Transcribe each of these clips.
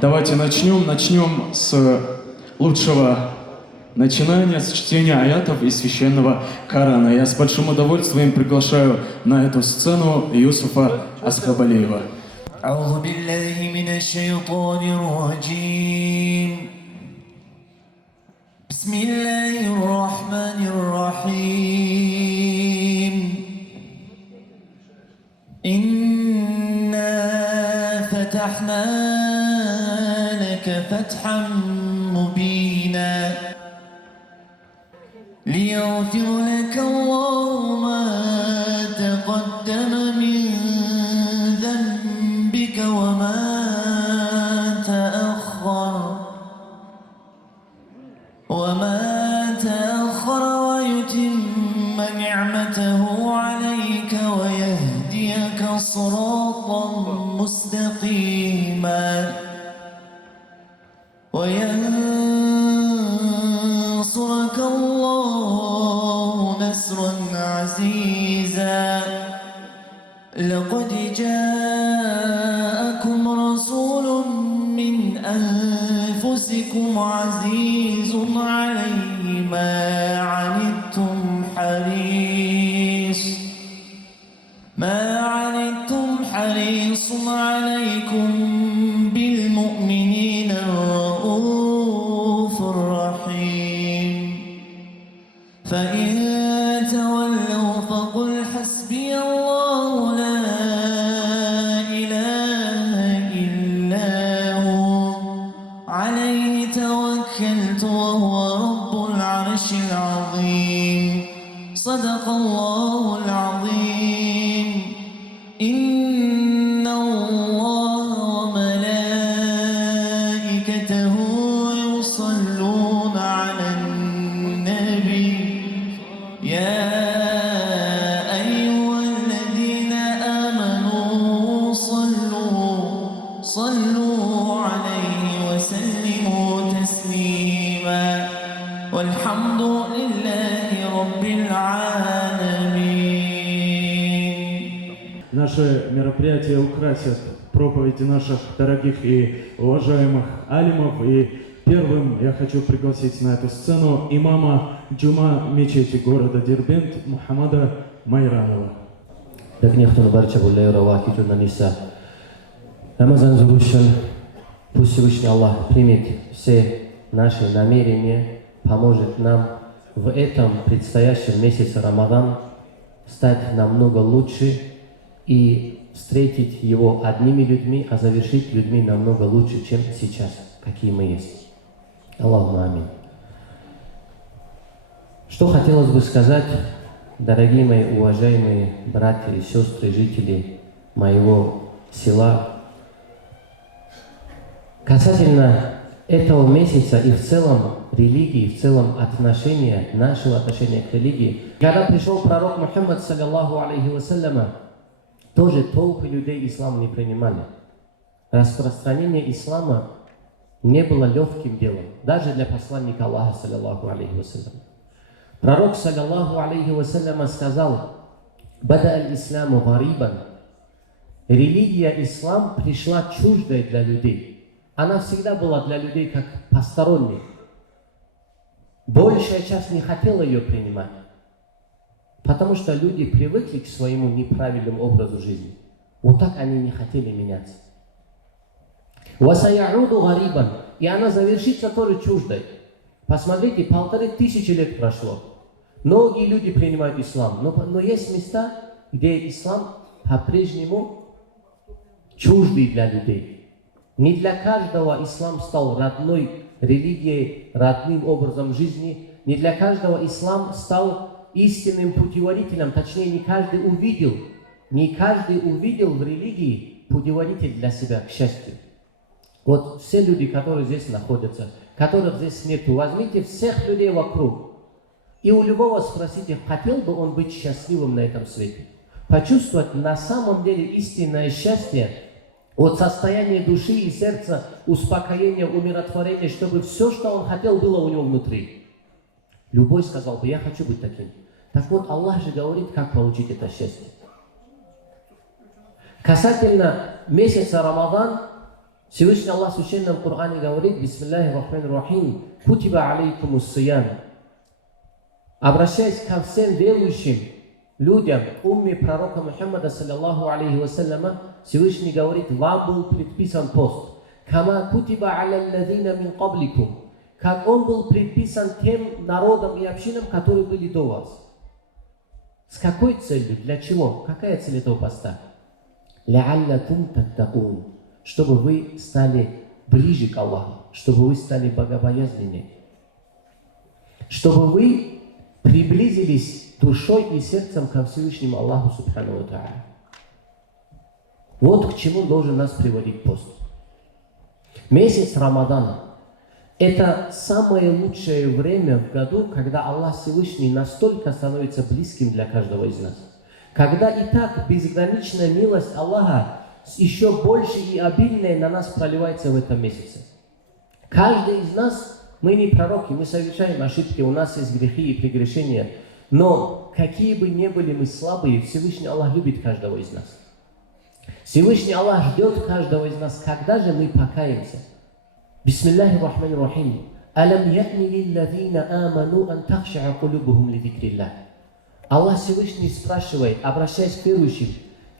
Давайте начнем с лучшего начинания, с чтения аятов из священного Корана. Я с большим удовольствием приглашаю на эту сцену Юсуфа Асхабалиева. أعوذ بالله من الشيطان الرجيم بسم الله الرحمن الرحيم إنا فتحنا لك فتحا مبينا ليغفر لك الله ما تقدم من ذنبك وما تأخر ويتم نعمته عليك ويهديك صراطا مستقيما وينصرك الله نصرا عزيزا لقد جاءكم رسول من أنفسكم عزيز عليه ما عنتم حريص عليكم بالمؤمنين الرؤوف الرحيم فإن تولوا فقل حسبي الله لا إله إلا هو عليه توكلت وهو رب العرش العظيم صدق الله العظيم إن الله وملائكته يصلون على النبي يا أيها الذين آمنوا صلوا عليه وسلموا تسليما والحمد لله رب العالمين. Наше мероприятие украсят проповеди наших дорогих и уважаемых алимов. И первым я хочу пригласить на эту сцену имама Джума мечети города Дербент Мухаммада Майранова. Рамазан завершен. Пусть Всевышний Аллах примет все наши намерения, поможет нам в этом предстоящем месяце Рамадан стать намного лучше и встретить его одними людьми, а завершить людьми намного лучше, чем сейчас, какие мы есть. Аллаху амин. Что хотелось бы сказать, дорогие мои уважаемые братья и сестры, жители моего села, касательно этого месяца и в целом религии, в целом нашего отношения к религии. Когда пришел пророк Мухаммад, саллаллаху алейхи вассаляма, тоже толпы людей ислам не принимали. Распространение ислама не было легким делом, даже для посланника Аллаха, саллаллаху алейхи вассалям. Пророк, саллаллаху алейхи вассаляма, сказал: «Бада аль-исламу гарибан». Религия ислам пришла чуждой для людей. Она всегда была для людей как посторонней. Большая часть не хотела ее принимать, потому что люди привыкли к своему неправильному образу жизни. Вот так они не хотели меняться. «Васаяуду гарибан». И она завершится тоже чуждой. Посмотрите, 1500 лет прошло. Многие люди принимают ислам, но есть места, где ислам по-прежнему чуждый для людей. Не для каждого ислам стал родной религией, родным образом жизни. Не для каждого ислам стал истинным путеводителем. Точнее, не каждый увидел в религии путеводитель для себя, к счастью. Вот все люди, которые здесь находятся, которых здесь нету, возьмите всех людей вокруг и у любого спросите, хотел бы он быть счастливым на этом свете. Почувствовать на самом деле истинное счастье от состояния души и сердца, успокоения, умиротворения, чтобы все, что он хотел, было у него внутри. Любой сказал бы: я хочу быть таким. Так вот, Аллах же говорит, как получить это счастье. Касательно месяца Рамадан, Всевышний Аллах в Священном Коране говорит: Бисмиллахи рахмани рахим, кутиба алейкумус сиям. Обращаясь ко всем верующим людям, умме пророка Мухаммада, саллаллаху алейхи вассаляма, Всевышний говорит: вам был предписан пост. Кама кутиба алялладина мин кабликум. Как он был предписан тем народам и общинам, которые были до вас. С какой целью? Для чего? Какая цель этого поста? Ла'аллакум таттакун. Чтобы вы стали ближе к Аллаху, чтобы вы стали богобоязненнее, чтобы вы приблизились душой и сердцем ко Всевышнему Аллаху Субхану ва Тааля. Вот к чему должен нас приводить пост. Месяц Рамадана – это самое лучшее время в году, когда Аллах Всевышний настолько становится близким для каждого из нас. Когда и так безграничная милость Аллаха еще больше и обильнее на нас проливается в этом месяце. Каждый из нас, мы не пророки, мы совершаем ошибки, у нас есть грехи и прегрешения, но какие бы ни были мы слабые, Всевышний Аллах любит каждого из нас. Всевышний Аллах ждет каждого из нас, когда же мы покаемся. Бисмиллахи рахмани рахим. Алам я'ни лилладзина аману ан тахша'a кулубухум ли зикриллах. Аллах Всевышний спрашивает, обращаясь к верующим: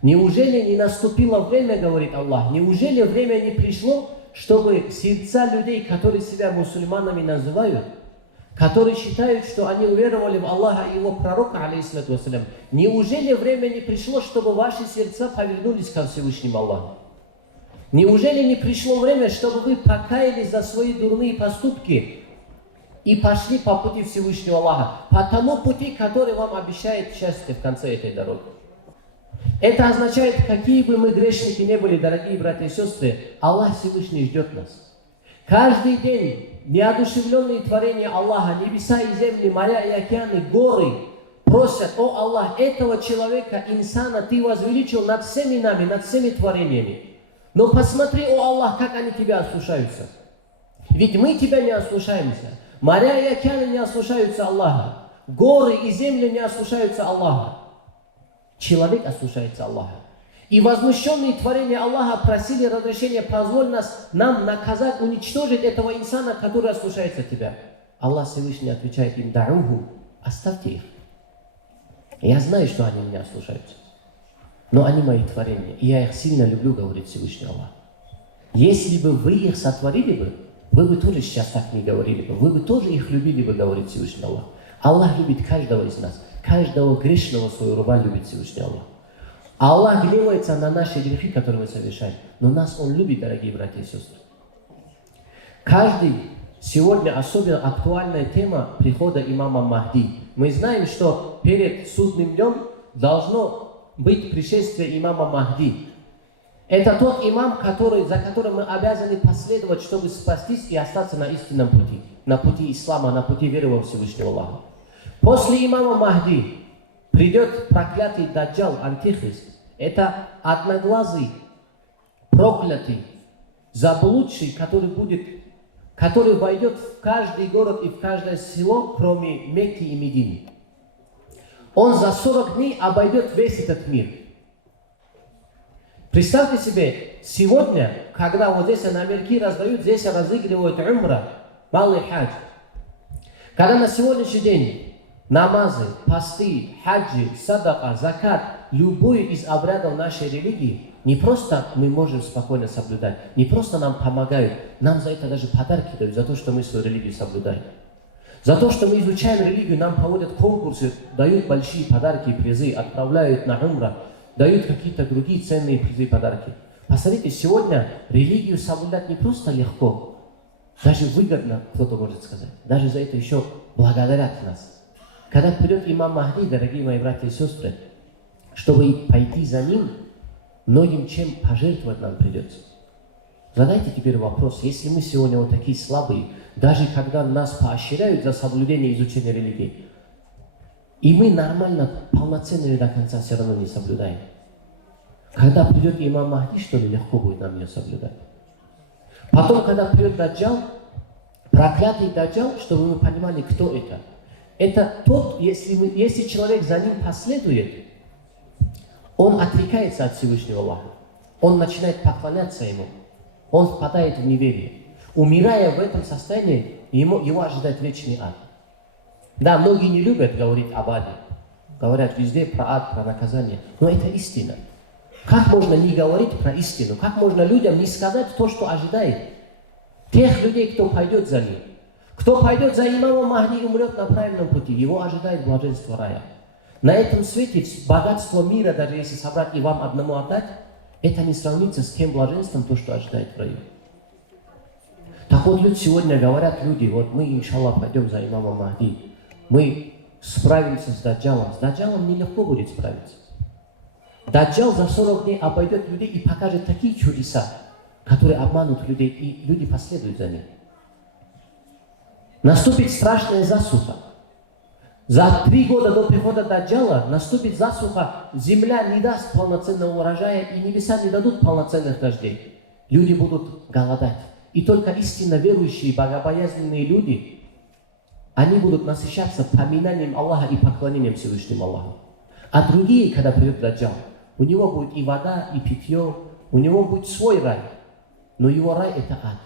неужели не наступило время, говорит Аллах, неужели время не пришло, чтобы сердца людей, которые себя мусульманами называют, которые считают, что они уверовали в Аллаха и Его пророка, алейхиссалату вассалям, неужели время не пришло, чтобы ваши сердца повернулись ко Всевышнему Аллаху? Неужели не пришло время, чтобы вы покаялись за свои дурные поступки и пошли по пути Всевышнего Аллаха, по тому пути, который вам обещает счастье в конце этой дороги? Это означает, какие бы мы грешники не были, дорогие братья и сестры, Аллах Всевышний ждет нас. Каждый день неодушевленные творения Аллаха, небеса и земли, моря и океаны, горы просят: о Аллах, этого человека, инсана, Ты возвеличил над всеми нами, над всеми творениями. Но посмотри, о Аллах, как они Тебя ослушаются. Ведь мы Тебя не ослушаемся. Моря и океаны не ослушаются Аллаха. Горы и земли не ослушаются Аллаха. Человек ослушается Аллаха. И возмущенные творения Аллаха просили разрешения: позволь нам наказать, уничтожить этого инсана, который ослушается Тебя. Аллах Всевышний отвечает им: да'уху, оставьте их. Я знаю, что они меня ослушаются, но они мои творения, и я их сильно люблю, говорит Всевышний Аллах. Если бы вы их сотворили бы, вы бы тоже сейчас так не говорили бы, вы бы тоже их любили бы, говорит Всевышний Аллах. Аллах любит каждого из нас, каждого грешного своего раба любит Всевышний Аллах. Аллах гневается на наши грехи, которые мы совершаем, но нас Он любит, дорогие братья и сестры. Сегодня особенно актуальная тема прихода имама Махди. Мы знаем, что перед судным днем должно быть пришествие имама Махди. Это тот имам, за которым мы обязаны последовать, чтобы спастись и остаться на истинном пути. На пути ислама, на пути веры во Всевышнего Аллаха. После имама Махди придет проклятый Даджал, антихрист. Это одноглазый, проклятый, заблудший, который войдет в каждый город и в каждое село, кроме Мекки и Медины. Он за 40 дней обойдет весь этот мир. Представьте себе, сегодня, когда вот здесь на Америке раздают, здесь разыгрывают умра, малый хадж. Когда на сегодняшний день намазы, посты, хаджи, садака, закат, любой из обрядов нашей религии, не просто мы можем спокойно соблюдать, не просто нам помогают, нам за это даже подарки дают, за то, что мы свою религию соблюдаем. За то, что мы изучаем религию, нам проводят конкурсы, дают большие подарки и призы, отправляют на умра, дают какие-то другие ценные призы и подарки. Посмотрите, сегодня религию соблюдать не просто легко, даже выгодно, кто-то может сказать. Даже за это еще благодарят нас. Когда придет имам Махди, дорогие мои братья и сестры, чтобы пойти за ним, многим чем пожертвовать нам придется. Задайте теперь вопрос: если мы сегодня вот такие слабые, даже когда нас поощряют за соблюдение и изучение религии, и мы нормально, полноценно до конца все равно не соблюдаем, когда придет имам Махди, что ли, легко будет нам ее соблюдать. Потом, когда придет Даджал, проклятый Даджал, чтобы мы понимали, кто это. Это тот, если человек за ним последует, он отрекается от Всевышнего Аллаха. Он начинает поклоняться ему. Он впадает в неверие. Умирая в этом состоянии, его ожидает вечный ад. Да, многие не любят говорить об аде. Говорят везде про ад, про наказание. Но это истина. Как можно не говорить про истину? Как можно людям не сказать то, что ожидает? Тех людей, кто пойдет за ним. Кто пойдет за имамом Махди и умрет на правильном пути, его ожидает блаженство рая. На этом свете богатство мира, даже если собрать и вам одному отдать, это не сравнится с тем блаженством, то, что ожидает в раю. Так вот, сегодня говорят люди, вот мы, иншаллах, пойдем за имамом Махди. Мы справимся с Даджалом. С Даджалом нелегко будет справиться. Даджал за 40 дней обойдет людей и покажет такие чудеса, которые обманут людей, и люди последуют за ним. Наступит страшная засуха. За 3 года до прихода Даджала наступит засуха, земля не даст полноценного урожая, и небеса не дадут полноценных дождей. Люди будут голодать. И только истинно верующие, богобоязненные люди, они будут насыщаться поминанием Аллаха и поклонением Всевышнему Аллаху. А другие, когда придет Даджал, у него будет и вода, и питье, у него будет свой рай. Но его рай это ад.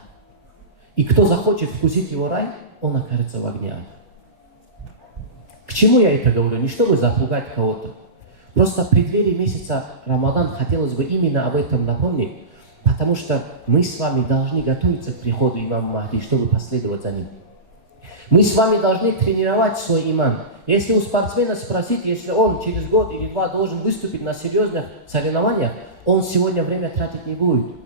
И кто захочет вкусить его рай, он окажется в огне ада. К чему я это говорю? Не чтобы запугать кого-то. Просто в преддверии месяца Рамадан хотелось бы именно об этом напомнить, потому что мы с вами должны готовиться к приходу имама Махди, чтобы последовать за ним. Мы с вами должны тренировать свой иман. Если у спортсмена спросить, если он через год или 2 должен выступить на серьезных соревнованиях, он сегодня время тратить не будет.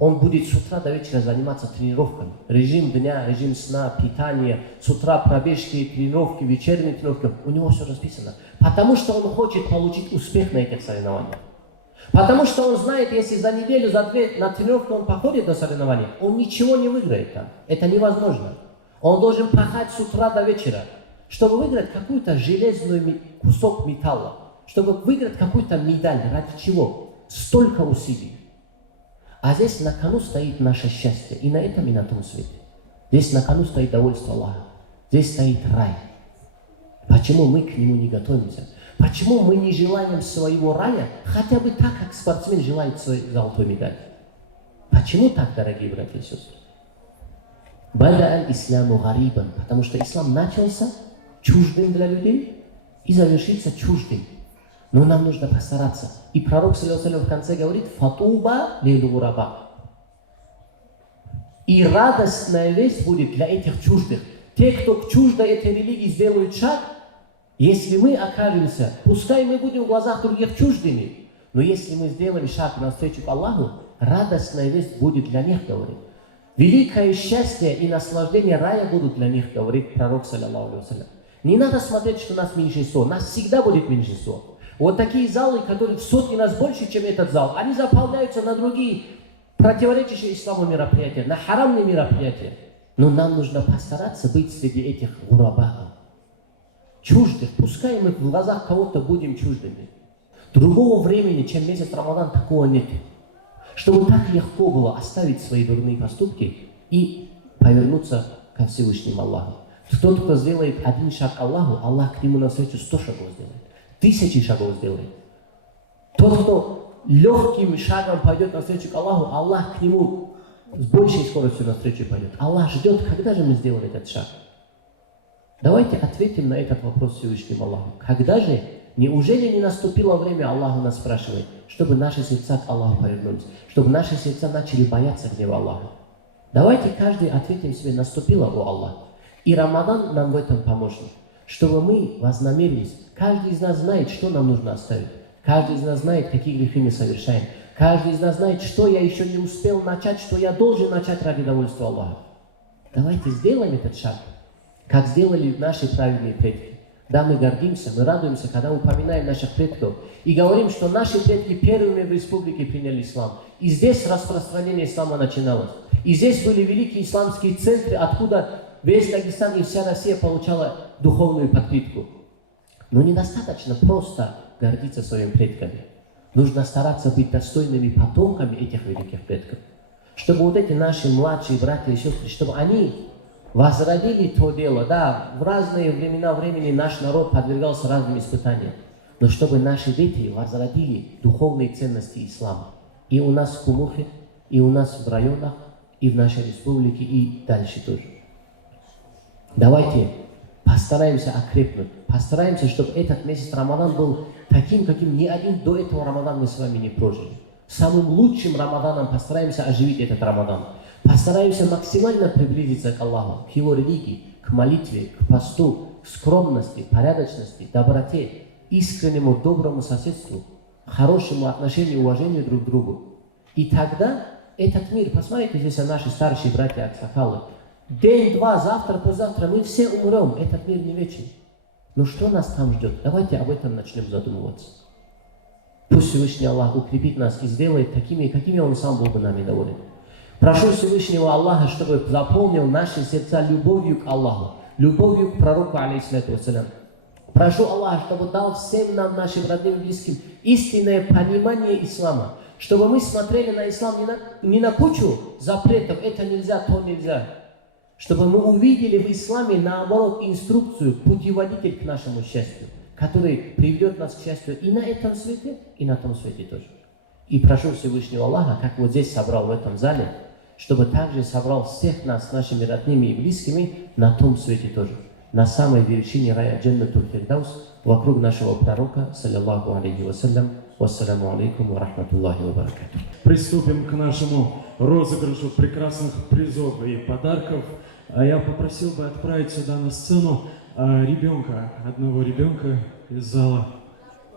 Он будет с утра до вечера заниматься тренировками. Режим дня, режим сна, питание, с утра пробежки, тренировки, вечерние тренировки. У него все расписано. Потому что он хочет получить успех на этих соревнованиях. Потому что он знает, если за неделю, за 2 на тренировку он походит на соревнования, он ничего не выиграет там. Это невозможно. Он должен пахать с утра до вечера, чтобы выиграть какой-то железный кусок металла, чтобы выиграть какую-то медаль. Ради чего? Столько усилий. А здесь на кону стоит наше счастье. И на этом, и на том свете. Здесь на кону стоит довольство Аллаха. Здесь стоит рай. Почему мы к нему не готовимся? Почему мы не желаем своего рая хотя бы так, как спортсмен желает своей золотой медали? Почему так, дорогие братья и сестры? Бада аль-исламу гарибан, потому что ислам начался чуждым для людей и завершится чуждым. Но нам нужно постараться. И пророк, саллиллаху в конце говорит, фатуба лилураба. И радостная весть будет для этих чуждых. Те, кто к чуждой этой религии сделают шаг, если мы окажемся, пускай мы будем в глазах других чуждыми, но если мы сделали шаг навстречу к Аллаху, радостная весть будет для них, говорит. Великое счастье и наслаждение рая будут для них, говорит пророк, саллиллаху алейхи. Не надо смотреть, что нас меньшинство, нас всегда будет меньшинство. Вот такие залы, которые в сотни раз больше, чем этот зал, они заполняются на другие противоречащие исламу мероприятия, на харамные мероприятия. Но нам нужно постараться быть среди этих гурабаов, чуждых. Пускай мы в глазах кого-то будем чуждыми. Другого времени, чем месяц Рамадан, такого нет. Чтобы так легко было оставить свои дурные поступки и повернуться ко Всевышнему Аллаху. Тот, кто сделает 1 шаг Аллаху, Аллах к нему навстречу 100 шагов сделает. 1000 шагов сделает. Тот, кто легким шагом пойдет навстречу к Аллаху, Аллах к нему с большей скоростью навстречу пойдет. Аллах ждет, когда же мы сделаем этот шаг. Давайте ответим на этот вопрос Всевышнему Аллаху. Когда же? Неужели не наступило время, Аллаху нас спрашивает, чтобы наши сердца к Аллаху повернулись, чтобы наши сердца начали бояться гнева Аллаха? Давайте каждый ответим себе, наступило, о Аллах. И Рамадан нам в этом поможет, чтобы мы вознамерились. Каждый из нас знает, что нам нужно оставить. Каждый из нас знает, какие грехи мы совершаем. Каждый из нас знает, что я еще не успел начать, что я должен начать ради довольства Аллаха. Давайте сделаем этот шаг, как сделали наши праведные предки. Да, мы гордимся, мы радуемся, когда упоминаем наших предков. И говорим, что наши предки первыми в республике приняли ислам. И здесь распространение ислама начиналось. И здесь были великие исламские центры, откуда весь Дагестан и вся Россия получала духовную подпитку. Но недостаточно просто гордиться своими предками. Нужно стараться быть достойными потомками этих великих предков. Чтобы вот эти наши младшие братья и сестры, чтобы они возродили то дело. Да, в разные времена времени наш народ подвергался разным испытаниям. Но чтобы наши дети возродили духовные ценности ислама. И у нас в Кумухе, и у нас в районах, и в нашей республике, и дальше тоже. Давайте постараемся окрепнуть, постараемся, чтобы этот месяц Рамадан был таким, каким ни один до этого Рамадан мы с вами не прожили. Самым лучшим Рамаданом постараемся оживить этот Рамадан. Постараемся максимально приблизиться к Аллаху, к Его религии, к молитве, к посту, к скромности, порядочности, доброте, искреннему доброму соседству, хорошему отношению и уважению друг к другу. И тогда этот мир, посмотрите здесь наши старшие братья Аксакалы, день-два, завтра, послезавтра мы все умрем, этот мир не вечен. Но что нас там ждет? Давайте об этом начнем задумываться. Пусть Всевышний Аллах укрепит нас и сделает такими, какими Он сам был бы нами доволен. Прошу Всевышнего Аллаха, чтобы заполнил наши сердца любовью к Аллаху, любовью к пророку, алейхиссалату вассалям. Прошу Аллаха, чтобы дал всем нам, нашим родным и близким, истинное понимание ислама, чтобы мы смотрели на ислам не на кучу запретов, это нельзя, то нельзя, чтобы мы увидели в исламе, наоборот, инструкцию, путеводитель к нашему счастью, который приведет нас к счастью и на этом свете, и на том свете тоже. И прошу Всевышнего Аллаха, как вот здесь собрал в этом зале, чтобы также собрал всех нас, нашими родными и близкими, на том свете тоже, на самой вершине рая Джаннатуль Фирдаус, вокруг нашего пророка, саллиллаху алейхи вассалям. Вассаламу алейкум ва рахматуллахи ва баракатух. Приступим к нашему розыгрышу прекрасных призов и подарков. Я попросил бы отправить сюда на сцену ребенка, одного ребенка из зала.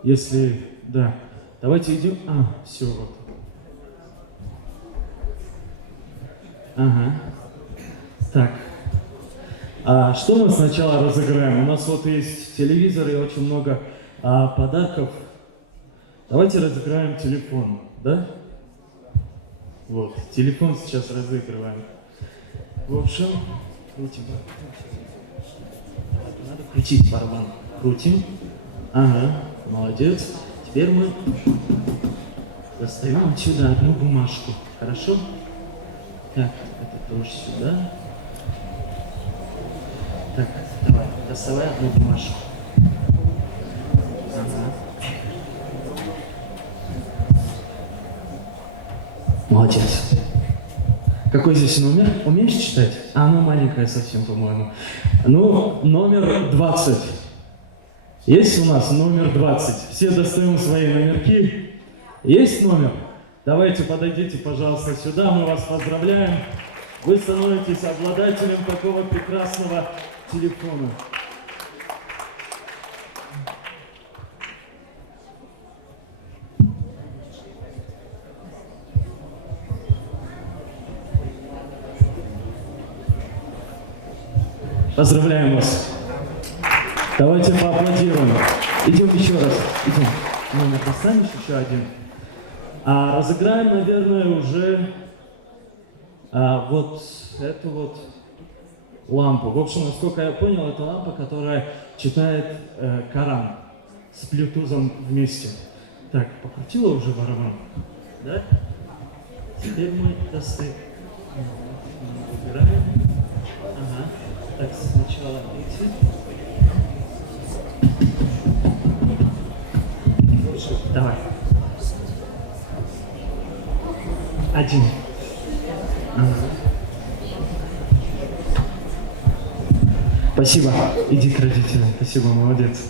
Если, да, давайте идем. Все, вот. Ага. Так. Что мы сначала разыграем? У нас вот есть телевизор и очень много подарков. Давайте разыграем телефон, да? Вот, телефон сейчас разыгрываем. В общем, крутим. Надо включить барабан. Крутим. Ага, молодец. Теперь мы достаем отсюда одну бумажку. Хорошо? Так, это тоже сюда. Так, давай, доставай одну бумажку. Ага. Молодец. Какой здесь номер? Умеешь читать? Она маленькая совсем, по-моему. Ну, номер 20. Есть у нас номер 20. Все достаем свои номерки. Есть номер? Давайте подойдите, пожалуйста, сюда. Мы вас поздравляем. Вы становитесь обладателем такого прекрасного телефона. Поздравляем вас. Давайте поаплодируем. Идем еще раз. Идем. Номер достанешь еще один. Разыграем, наверное, уже вот эту вот лампу. В общем, насколько я понял, это лампа, которая читает Коран с блютузом вместе. Так, покрутила уже барабан? Да? Теперь мы достаем. Выбираем. Ага. Так, сначала эти. Давай. Один. Ага. Спасибо. Иди к родителям. Спасибо, молодец.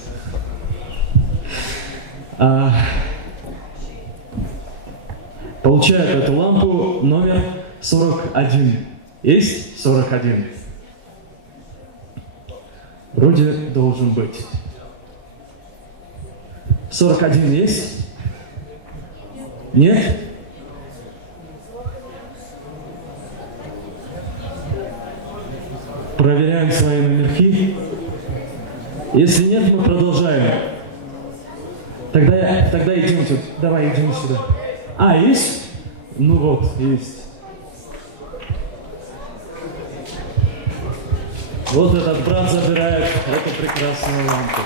Получает эту лампу номер 41. Есть 41? Вроде должен быть. 41 есть? Нет? Проверяем свои номерки. Если нет, мы продолжаем. Тогда идемте. Давай, идем сюда. Есть? Ну вот, есть. Вот этот брат забирает эту прекрасную лампу.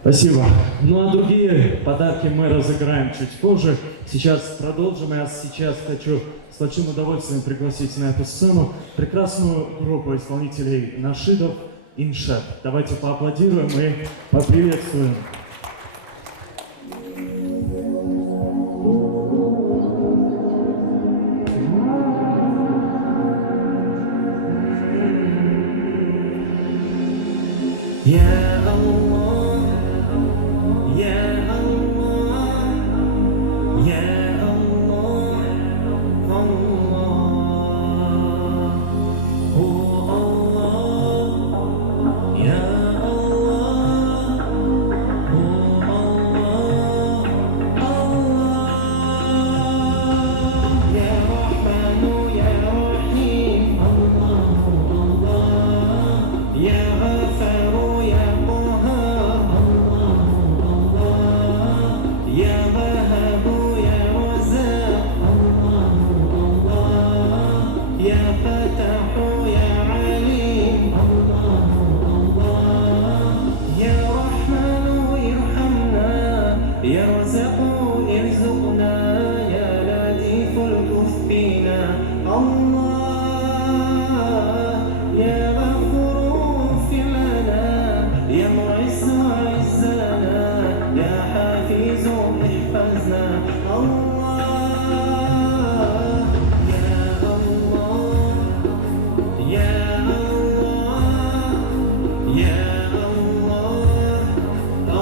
Спасибо. Ну а другие подарки мы разыграем чуть позже. Сейчас продолжим. Я сейчас хочу с большим удовольствием пригласить на эту сцену прекрасную группу исполнителей нашидов «Иншад». Давайте поаплодируем и поприветствуем. يا الله يا الله يا الله الله هو الله يا الله هو الله الله يا رحمن يا رحيم الله الله يا غفار يا قهار الله يا وهاب يا رزاق الله يا فتح يا عليم الله يا رحمن ارحمنا يا رزاق ارزقنا يا لطيف الطف بنا الله يا غفور اغفر لنا يا معز عزنا يا حافظ احفظنا الله يا الله يا الله يا الله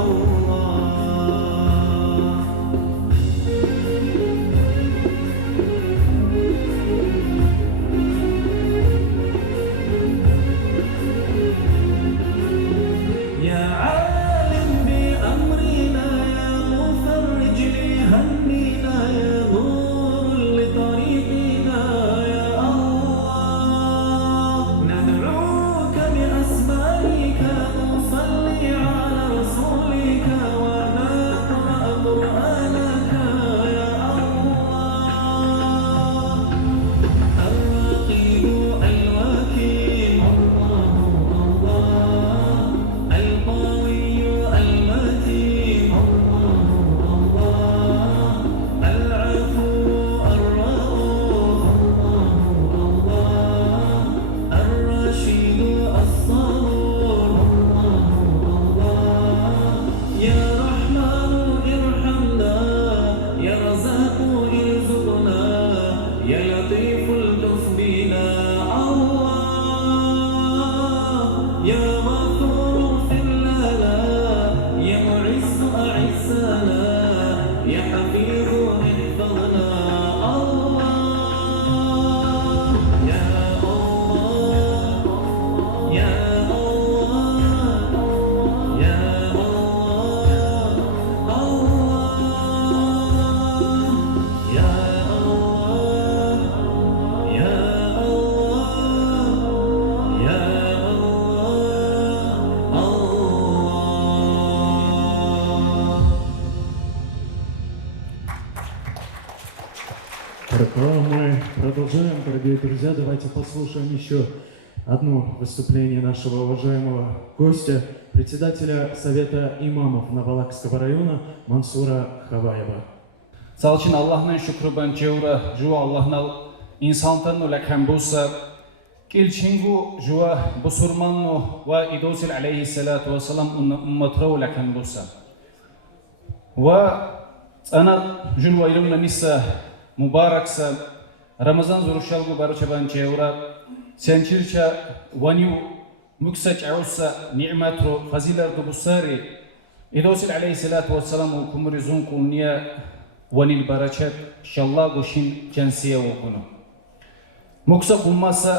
الله يا عالم بأمرنا يا مفرج لهمنا يا نور لطريقنا يا الله ندعوك بأسمائك نصلي على رسولك ونقرأ قرآنك يا الله الرقيب الوكيل القوي المتين العفو الرؤوف الرشيد الصبور يا رحمن ارحمنا يا رزاق ارزقنا يا لطيف الطف بنا الله يا غفور اغفر لنا يا معز اعزنا يا حفيظ احفظنا الله يا الله يا الله يا الله الله يا الله يا الله يا الله Мы продолжаем, дорогие друзья. Давайте послушаем еще одно выступление нашего уважаемого гостя, председателя Совета имамов Навалакского района Мансура Хаваева. Salçın Allah'ın şükrü ben cevra juva Allah'ın insanların lekhem busa kilçingu juva busurmannu ve idosil aleyhissalatu vesselam ummatru lekhem busa ve ana julva ilumna nisa mübareksa Ramazan zuruşalgu barçaban cevra sençirça vaniu mükseç ausa ni'matru fazilar dubusari idosil aleyhissalatu vesselam kumurizun kulniya ونالبركات شالله غشين جنسية وكونو مكسا قماسا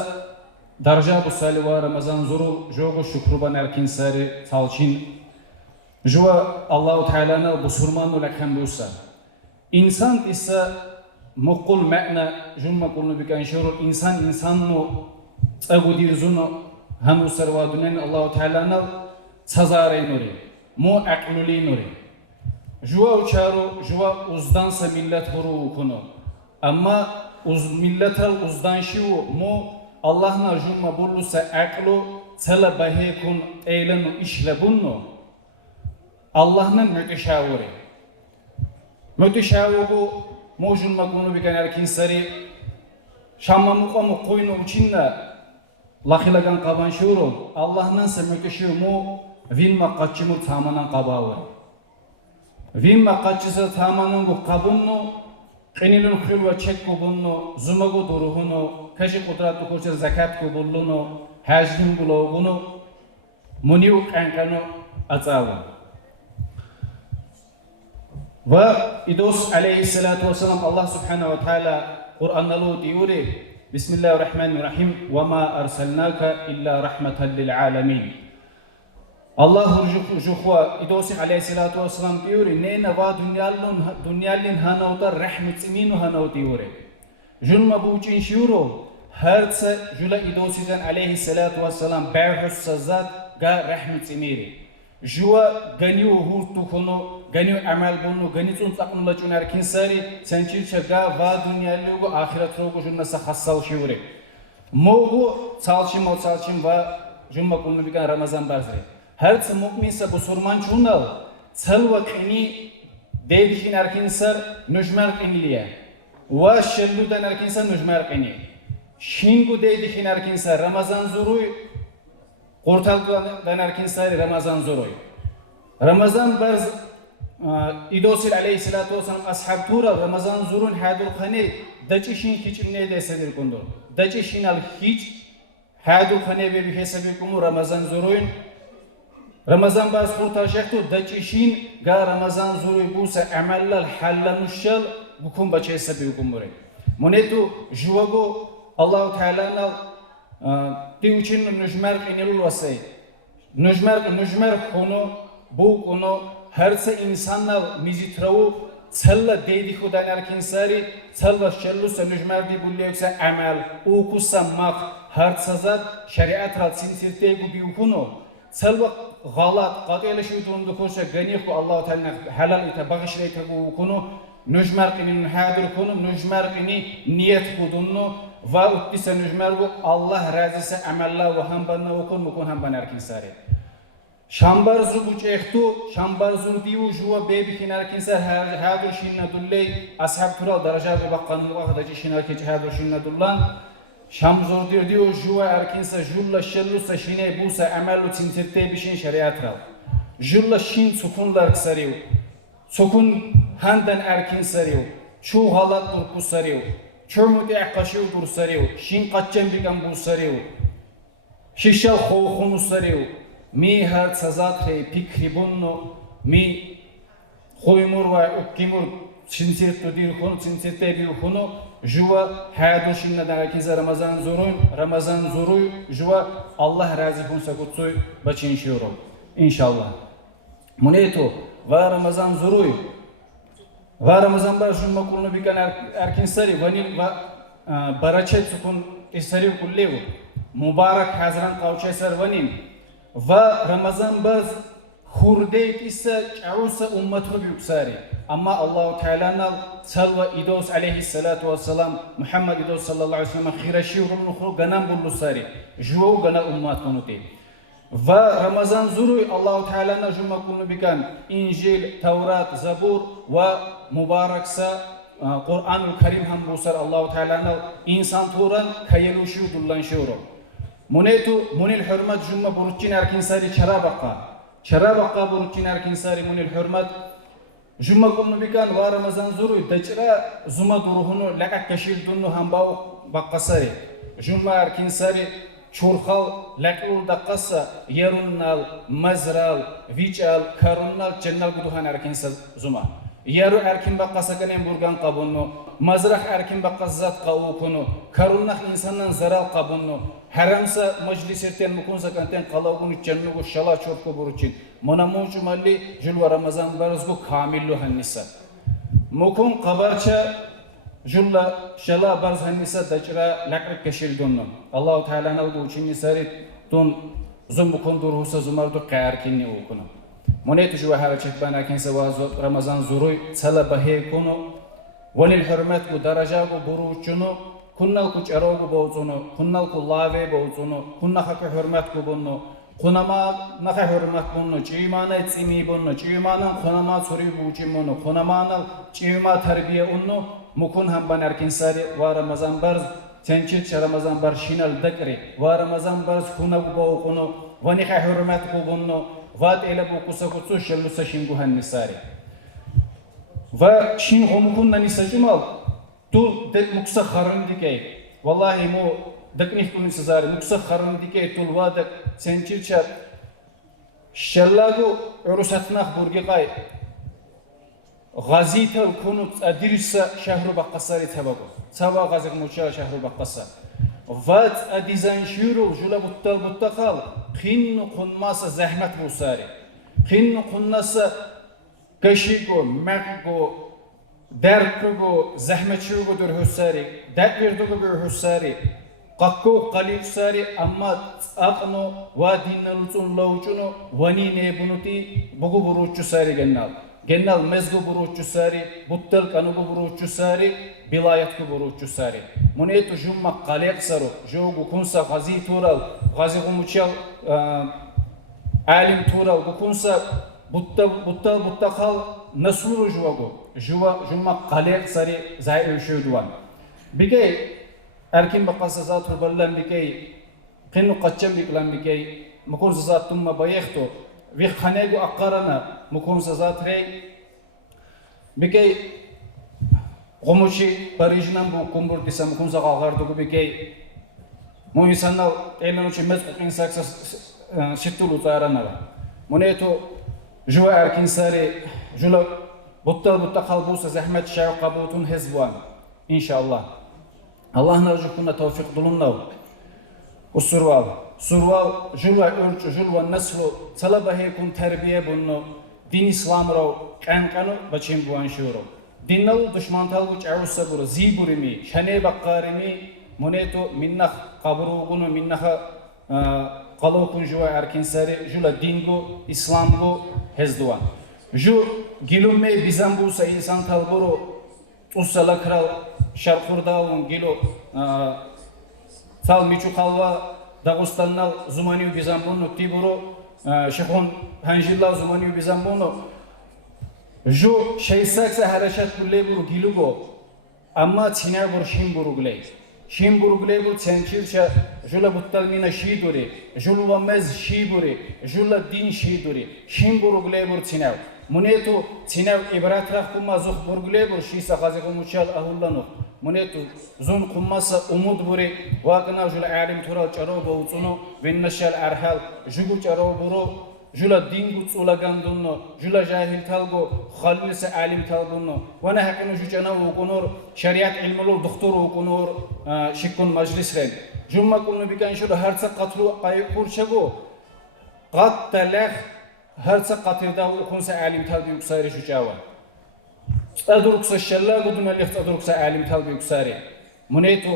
درجة بسالوا رمضان زورو جوغو شكربان الكين ساري تالشين جوا الله تعالى بسرمان لكن بوسا إنسان إسا مقول معنى جمع قلنا بكان شرور إنسان نو تأغودي زونو هنو سروادنين الله تعالى تزاري نوري مو أقلولي نوري Jua uçaru, jua uzdansa millet huru ukunu. Ama milletel uzdanşiu mu Allah'na jumma bullusa aklu tela bahekun eylenu işle bunnu. Allah'ın müteşaviri. Müteşaviru mu jumma kunu biken erkin sari şamma muqamu koyunu uçinna lahilagan qaban şuru Allah'ın se müteşaviru mu vinma qaççımı tamanan qabaviri. Vimma qaçısa tamanın bu qabunnu, qinilun xilva çek kubunnu, zumagu duruhunu, kaşı kudratlı koçer zakat kubullunu, hajdim bulogunu, Muniu kankano atsavu. Ve idos aleyhissalatu vesselam Allah subhanahu wa ta'ala Kur'an'da diyor Bismillahirrahmanirrahim ve ma arsalnaka illa rahmeten lil alamin. Allah juhwa idos aleyhissalatu vesselam diyor ne va dünyalın hanauta rahmet iminu hanau diyor. Junma bu için şiuro herse jula idosizan aleyhissalatu vesselam berhus sazat ga rahmet imiri. Jua ganiu hurtu kono ganiu amal bunu ganitun takımla çunar kinsari sençil çaga va dünyalıgu ahiret rogu junnasa hassal şiure. Mogu salçim va jumma kunu bikan Ramazan bazre. Herse mu'minse bu surman çunal salva kini dediğin erkinsar nujmer kinliye. Va şelludan erkinsar nujmer kini. Şingu dediğin erkinsar Ramazan zuruy Kurtaldan erkinsari Ramazan zuruy. Ramazan barz idosil aleyhissalatu vesselam ashab tura Ramazan zurun hadul khane daçişin hiç ne desedir kundur. Daçişin al hiç hadul khane ve bihesabi kumu Ramazan zurun. Ramazan barz kurtaşaktu daçişin ga Ramazan zuruy busa amallal hallanuşal bukum bache hesabi kumure. Monetu juvago Allahu Teala'nal ti için nujmer inilul vasay. Nujmer konu bu konu herse insanlar mizitravu salla dedi Xudan erkinsari salla şellusa nujmer di bulleyoksa amel okusa mak hertsazat şeriat rat sinsirtegu bi konu salla galat qatiyleşu tundu koşa ganiyku Allah Teala halal ite bağışlayta bu konu nujmer kinin hadir konu nujmer kini niyet kudunnu va uttisa nujmer bu Allah razise amella ve hambanna okun mukun hamban erkinsari. Şambarzu bu çektu, şambarzu diyu juva bebi kinar kinser hadur şinna dulley ashab tura daraja ve bakkanı vakıdacı şinar keç hadur şinna dullan şamzor diyor juva erkinsa julla şellusa şine busa amellu tintirte bişin şeriat ral. Julla şin sukunlar ksariu. Sukun handan erkinsariu. Çu halat durku sariu. Çörmüte akaşiu dur sariu. Şin kaçcem bigan bu sariu. Şişal xoğunu sariu. Mi her sazat hey pikribunno mi khoymur ve ukimur sinsirtu dir konu sinsirte bir konu juva hadushinna da Ramazan zoruy juva Allah razı kunsa kutsuy bachin şiyorum inşallah muneto va Ramazan zoruy va Ramazan bar jumma kulunu bikan erkinsari vanil va barachet sukun isari kullevu mübarek hazran qavchesar vanin va Ramazan baz hurdeyt ise çağursa ummatını yüksari. Ama Allah-u Teala'nın salva idos aleyhissalatu vesselam Muhammed idos sallallahu aleyhi ve sellem khirashi urunu ganam bullu sari. Juo gana ummat konuti. Va Ramazan zuru Allah-u Teala'nın jumma kunu bikan İncil, Tevrat, Zabur ve mübareksa Kur'an-ı Kerim ham busar Allah-u Teala'nın insan turan kayeluşu dullan şuuru. Munetu munil hürmet jumma burucin erkinsari çarabaqqa burucin erkinsari munil hürmet jumma kunu bikan va Ramazan zuru daçra zuma duruhunu laqaq kashil dunnu hambao baqqasari jumma erkinsari çurxal laqul daqqasa yerunnal mazral vichal karunnal cennal guduhan erkinsal zuma yeru erkin baqqasa kanen burgan qabunnu mazrah erkin baqqazat qavukunu karunnah insandan zaral qabunnu haramsa majliserten mukunsa kanten qalavgun cennugu şala çorku burucin monamucu malli julva Ramazan barzgu kamillu hannisa mukun qabarcha julla şala barz hannisa daçra laqrik keşil dunnu Allah-u Teala'nın bu için nisari dun zumbukun durhusa zumardu qayarkinni ukunu monetu juva haraçet bana kense vazo Ramazan zuruy sala bahe kunu walil hürmet bu daraja bu burucunu kunnal ku çarogu bozunu kunnal ku lave bozunu kunna hak hürmet ku bunu kunama naka hürmet bunu çimana etsimi bunu çimanan kunama suri bu çimunu kunamanal çima terbiye onu mukun ham ban erkinsari va Ramazan barz sençit Ramazan bar şinal dakri va Ramazan barz kuna bu kunu va nika hürmet ku bunu va ele bu kusa kutsu şellusa şingu hannisari va şin homukun nanisajmal tul dek muksa kharın dikey vallahi mu deknih kun sizari muksa kharın dikey tul va dek sençirçer Şallahu urusatnaq burgiqay Gazita kunut adirsa şehru baqqasari tabago. Sava gaziq mucha şehru baqqasa. Vat adizan shuru jula butta qal. Qin qunmasa zahmat busari. Qin qunnasa kashigo makgo darkugo zahmachugo dur husari. Dakirdugo bir husari. Qakko qalif sari amma aqno wadinna lutun lawchuno wani ne bunuti bugu buruchu sari gennal. Genel mezgu buruchu sari, buttal kanugu buruchu sari, bilayatku buruchu sari. Munetu jumma qalaq saru, jogu kunsa gazi tural, gazi gumuchal alim tural, gukunsa butta qal nasuru juwago. Jumma qalaq sari zai shuduwan. Bigay erkin baqasa zatur ballan bigay qinnu qaccam biklan bigay mukun zatumma bayexto. Vi khanegu aqarana mukun sazat rey bikay qomushi parijnan bu kumbur disa mukun sa qalgardugu bikay mu insanlar elanochi mezqin saksa shitulu tarana muneto juwa erkin sari jula butta qalbusa zahmat shayu qabutun hezban inşallah Allah narjukuna tawfiq dulunnav usurval surval julva ölçü julva naslu talabahe kun terbiye bunu din İslamro qankanu bachim buan shuro dinnal dushmantal guch awsa bur ziburimi shane baqarimi moneto minnah qabrugunu minnah qalokun juwa erkinsari jula dingu islamgu hezduan ju gilumme bizambu sa insan talburu usala kral sharqurdalun gilu sal michu qalva Dağıstan'nal Zumaniyu Bizambunu Tiburu Şehun Hanjilla Zumaniyu Bizambunu Ju şeysaksa hareşat bulle buru gilugo amma çina bur şim buru guley bur çençirşa jula buttalmina şiduri julva mez şiburi jula din şiduri şim buru guley bur çina munetu çina ibrat rakuma zuh bur guley bur şisa gaziqu muchal ahullanu munetu zun qummasa umud buri waqna jula alim tural charo bautuno vinnashal arhal jugu charo buru jula dingu tsulagandunno jula jahil talgo khalilsa alim talgunno wana hakunu jujana ukunur şeriat ilmulu doktor ukunur şikun majlisren jumma kunu bikan şuru harsa qatlu qayqurchago qattalaq harsa qatirda ukunsa alim talbi yuksari jujawa aduruksa shallagu dunaliq aduruksa alim talbi yuksari munetu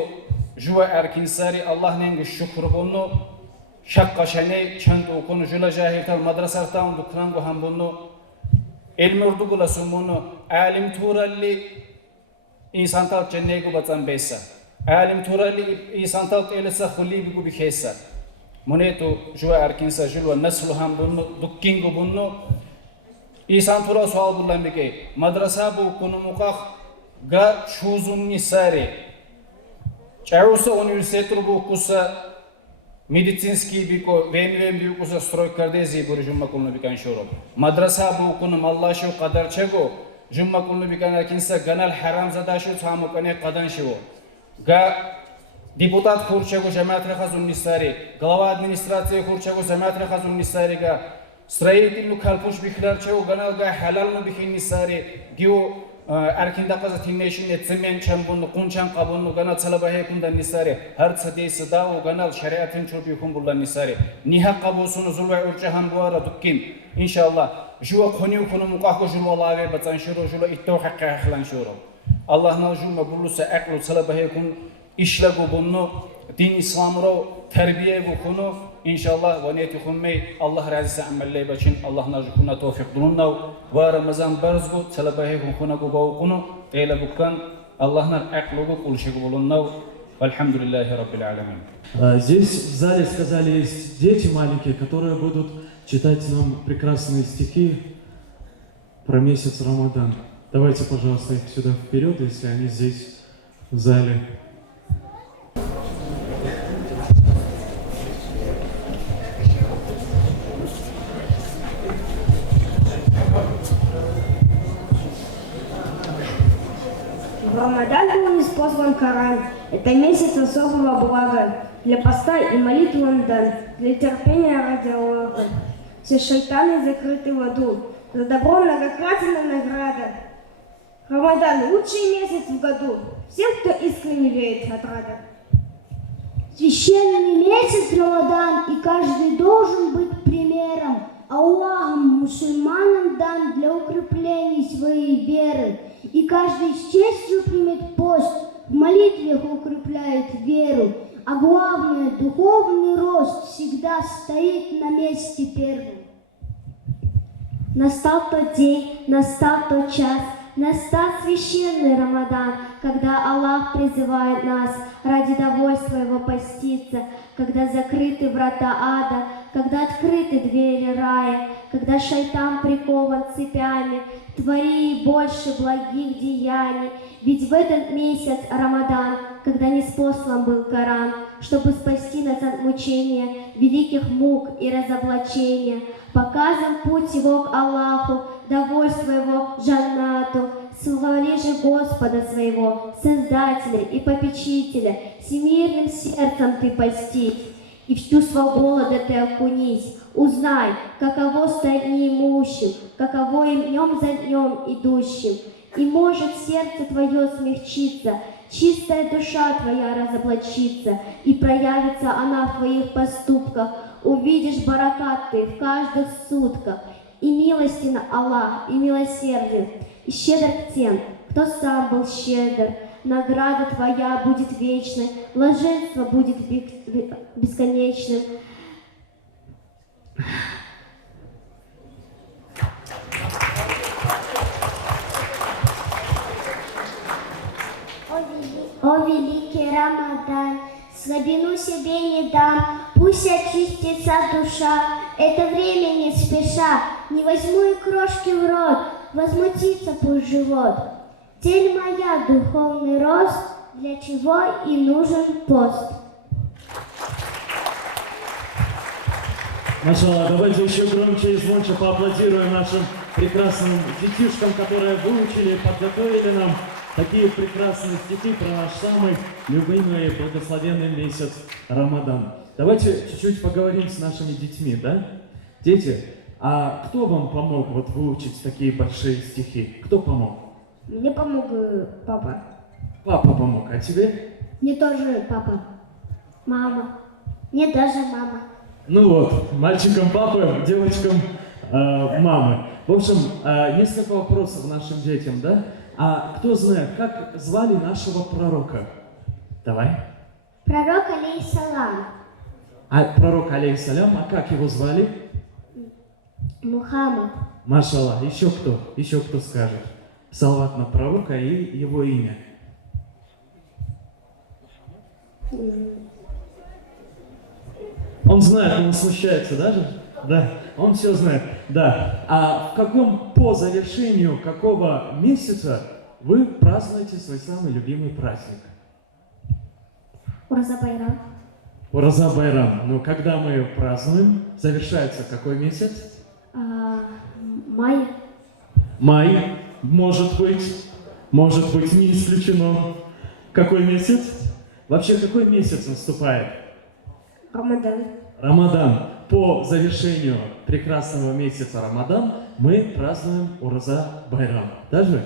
juwa erkinsari Allah nengu şükür bunu Şakka şene çant okunu jula jahiltal madrasartan dukrangu hambunu ilmurdugula sumunu alim turalli insantal cennegu batan besa alim turalli insantal elesa khulli bigu bikhesa munetu jua erkinsa jula naslu hambunu dukkingu bunu insan tura sual bulan bike madrasa bu kunu muqaq ga shuzun nisari çarusa üniversitetu bu kusa медицинский бико вен биукуса стройкардези бури жумма кулну бикан шуроб мадраса бу куну маллашу qadarчего жумма кулну бикан акинса ганал харамзадашу самукане qadan шиво га депутат хурчего жамаат рахазун нисари глава администрации хурчего жамаат рахазун нисари га строительну калпуш бихларчего ганал га халалну бихин нисари гио erkinde kaza tinleşin etsemen çambunu kunçan kabunu ganal salabahe kundan nisari her sadesi da o ganal şeriatın çobi kumbullan nisari niha kabusunu zulve urçahan bu ara dukkin inşallah juva konu konu muqaqo julva lave batan şuru jula itto haqqa ahlan şuru Allah na julma bullusa aqlu salabahe kun işlagu bunu din İslamro terbiye bu konu İnşallah ve niyeti hummey Allah razı amelley bacın Allah najukuna tevfik bulunnav ve Ramazan barzgu salabahe hukuna gubawkunu eyle bukkan Allah'ın aqlugu kulşigu bulunnav Alhamdulillahi Rabbil alamin. Здесь в зале сказали, есть дети маленькие, которые будут читать нам прекрасные стихи про месяц Рамадан. Давайте, пожалуйста, их сюда вперед, если они здесь в зале. В Рамадан был ниспослан Коран. Это месяц особого блага для поста и молитвы он дан, для терпения ради Аллаха. все шайтаны закрыты в аду. За добро многократная награда. Рамадан – лучший месяц в году. Всем, кто искренне верит, отрада. Священный месяц Рамадан, и каждый должен быть примером. Аллахом мусульманам дан для укрепления своей веры. И каждый с честью примет пост, в молитве укрепляет веру. А главное, духовный рост всегда стоит на месте первым. Настал тот день, настал тот час, настал священный Рамадан, когда Аллах призывает нас ради довольства Его поститься, когда закрыты врата ада, когда открыты двери рая, когда шайтан прикован цепями, твори больше благих деяний. Ведь в этот месяц Рамадан, когда ниспослан был Коран, чтобы спасти нас от мучения, великих мук и разоблачения, показан путь его к Аллаху, довольство его Джаннату. Славли же Господа своего, Создателя и Попечителя, всемирным сердцем ты постись, и в чувство голода ты окунись. Узнай, каково стать неимущим, каково им днем за днем идущим. И может сердце твое смягчиться, чистая душа твоя разоблачится, и проявится она в твоих поступках. Увидишь баракат ты в каждых сутках, и милостин Аллах, и милосерден, и щедр к тем, кто сам был щедр. Награда твоя будет вечной, блаженство будет бесконечным. О великий Рамадан, слабину себе не дам, пусть очистится душа. Это время не спеша, не возьму и крошки в рот, возмутится пусть живот. Цель моя — духовный рост, для чего и нужен пост. Машаллах, давайте еще громче и звонче поаплодируем нашим прекрасным детишкам, которые выучили и подготовили нам такие прекрасные стихи про наш самый любимый и благословенный месяц Рамадан. Давайте чуть-чуть поговорим с нашими детьми, да? Дети, а кто вам помог вот выучить такие большие стихи? Кто помог? Мне помог папа. Папа помог, а тебе? Мне тоже папа. Мама. Мне даже мама. Ну вот, мальчикам папы, девочкам мамы. В общем, несколько вопросов нашим детям, да? А кто знает, как звали нашего пророка? Давай. Пророк алейхиссалам. А пророк алейхиссалям, а как его звали? Мухаммад. Машаллах, еще кто? Еще кто скажет? Салават на пророка и его имя. Он знает, он смущается даже? Да, он все знает. Да. А в каком по завершению какого месяца вы празднуете свой самый любимый праздник? Ураза Байрам. Ураза Байрам. Ну, когда мы ее празднуем, завершается какой месяц? Май. Май, может быть, не исключено. Какой месяц? Вообще, какой месяц наступает? Рамадан. Рамадан. По завершению прекрасного месяца Рамадан мы празднуем Ураза Байрам. Даже?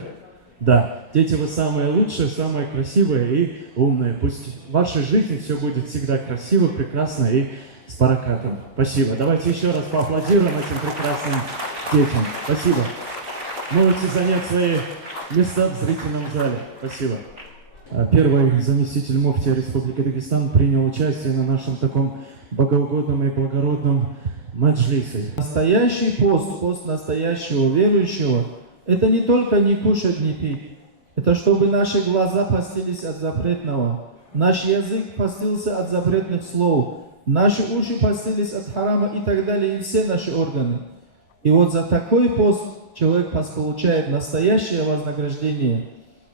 Да. Дети, вы самые лучшие, самые красивые и умные. Пусть в вашей жизни все будет всегда красиво, прекрасно и с баракатом. Спасибо. Давайте еще раз поаплодируем этим прекрасным детям. Спасибо. Можете занять свои места в зрительном зале. Спасибо. Первый заместитель муфтия Республики Дагестан принял участие на нашем таком богоугодном и благородном маджлисе. Настоящий пост, пост настоящего верующего, это не только не кушать, не пить. Это чтобы наши глаза постились от запретного, наш язык постился от запретных слов, наши уши постились от харама и так далее, и все наши органы. И вот за такой пост человек получает настоящее вознаграждение.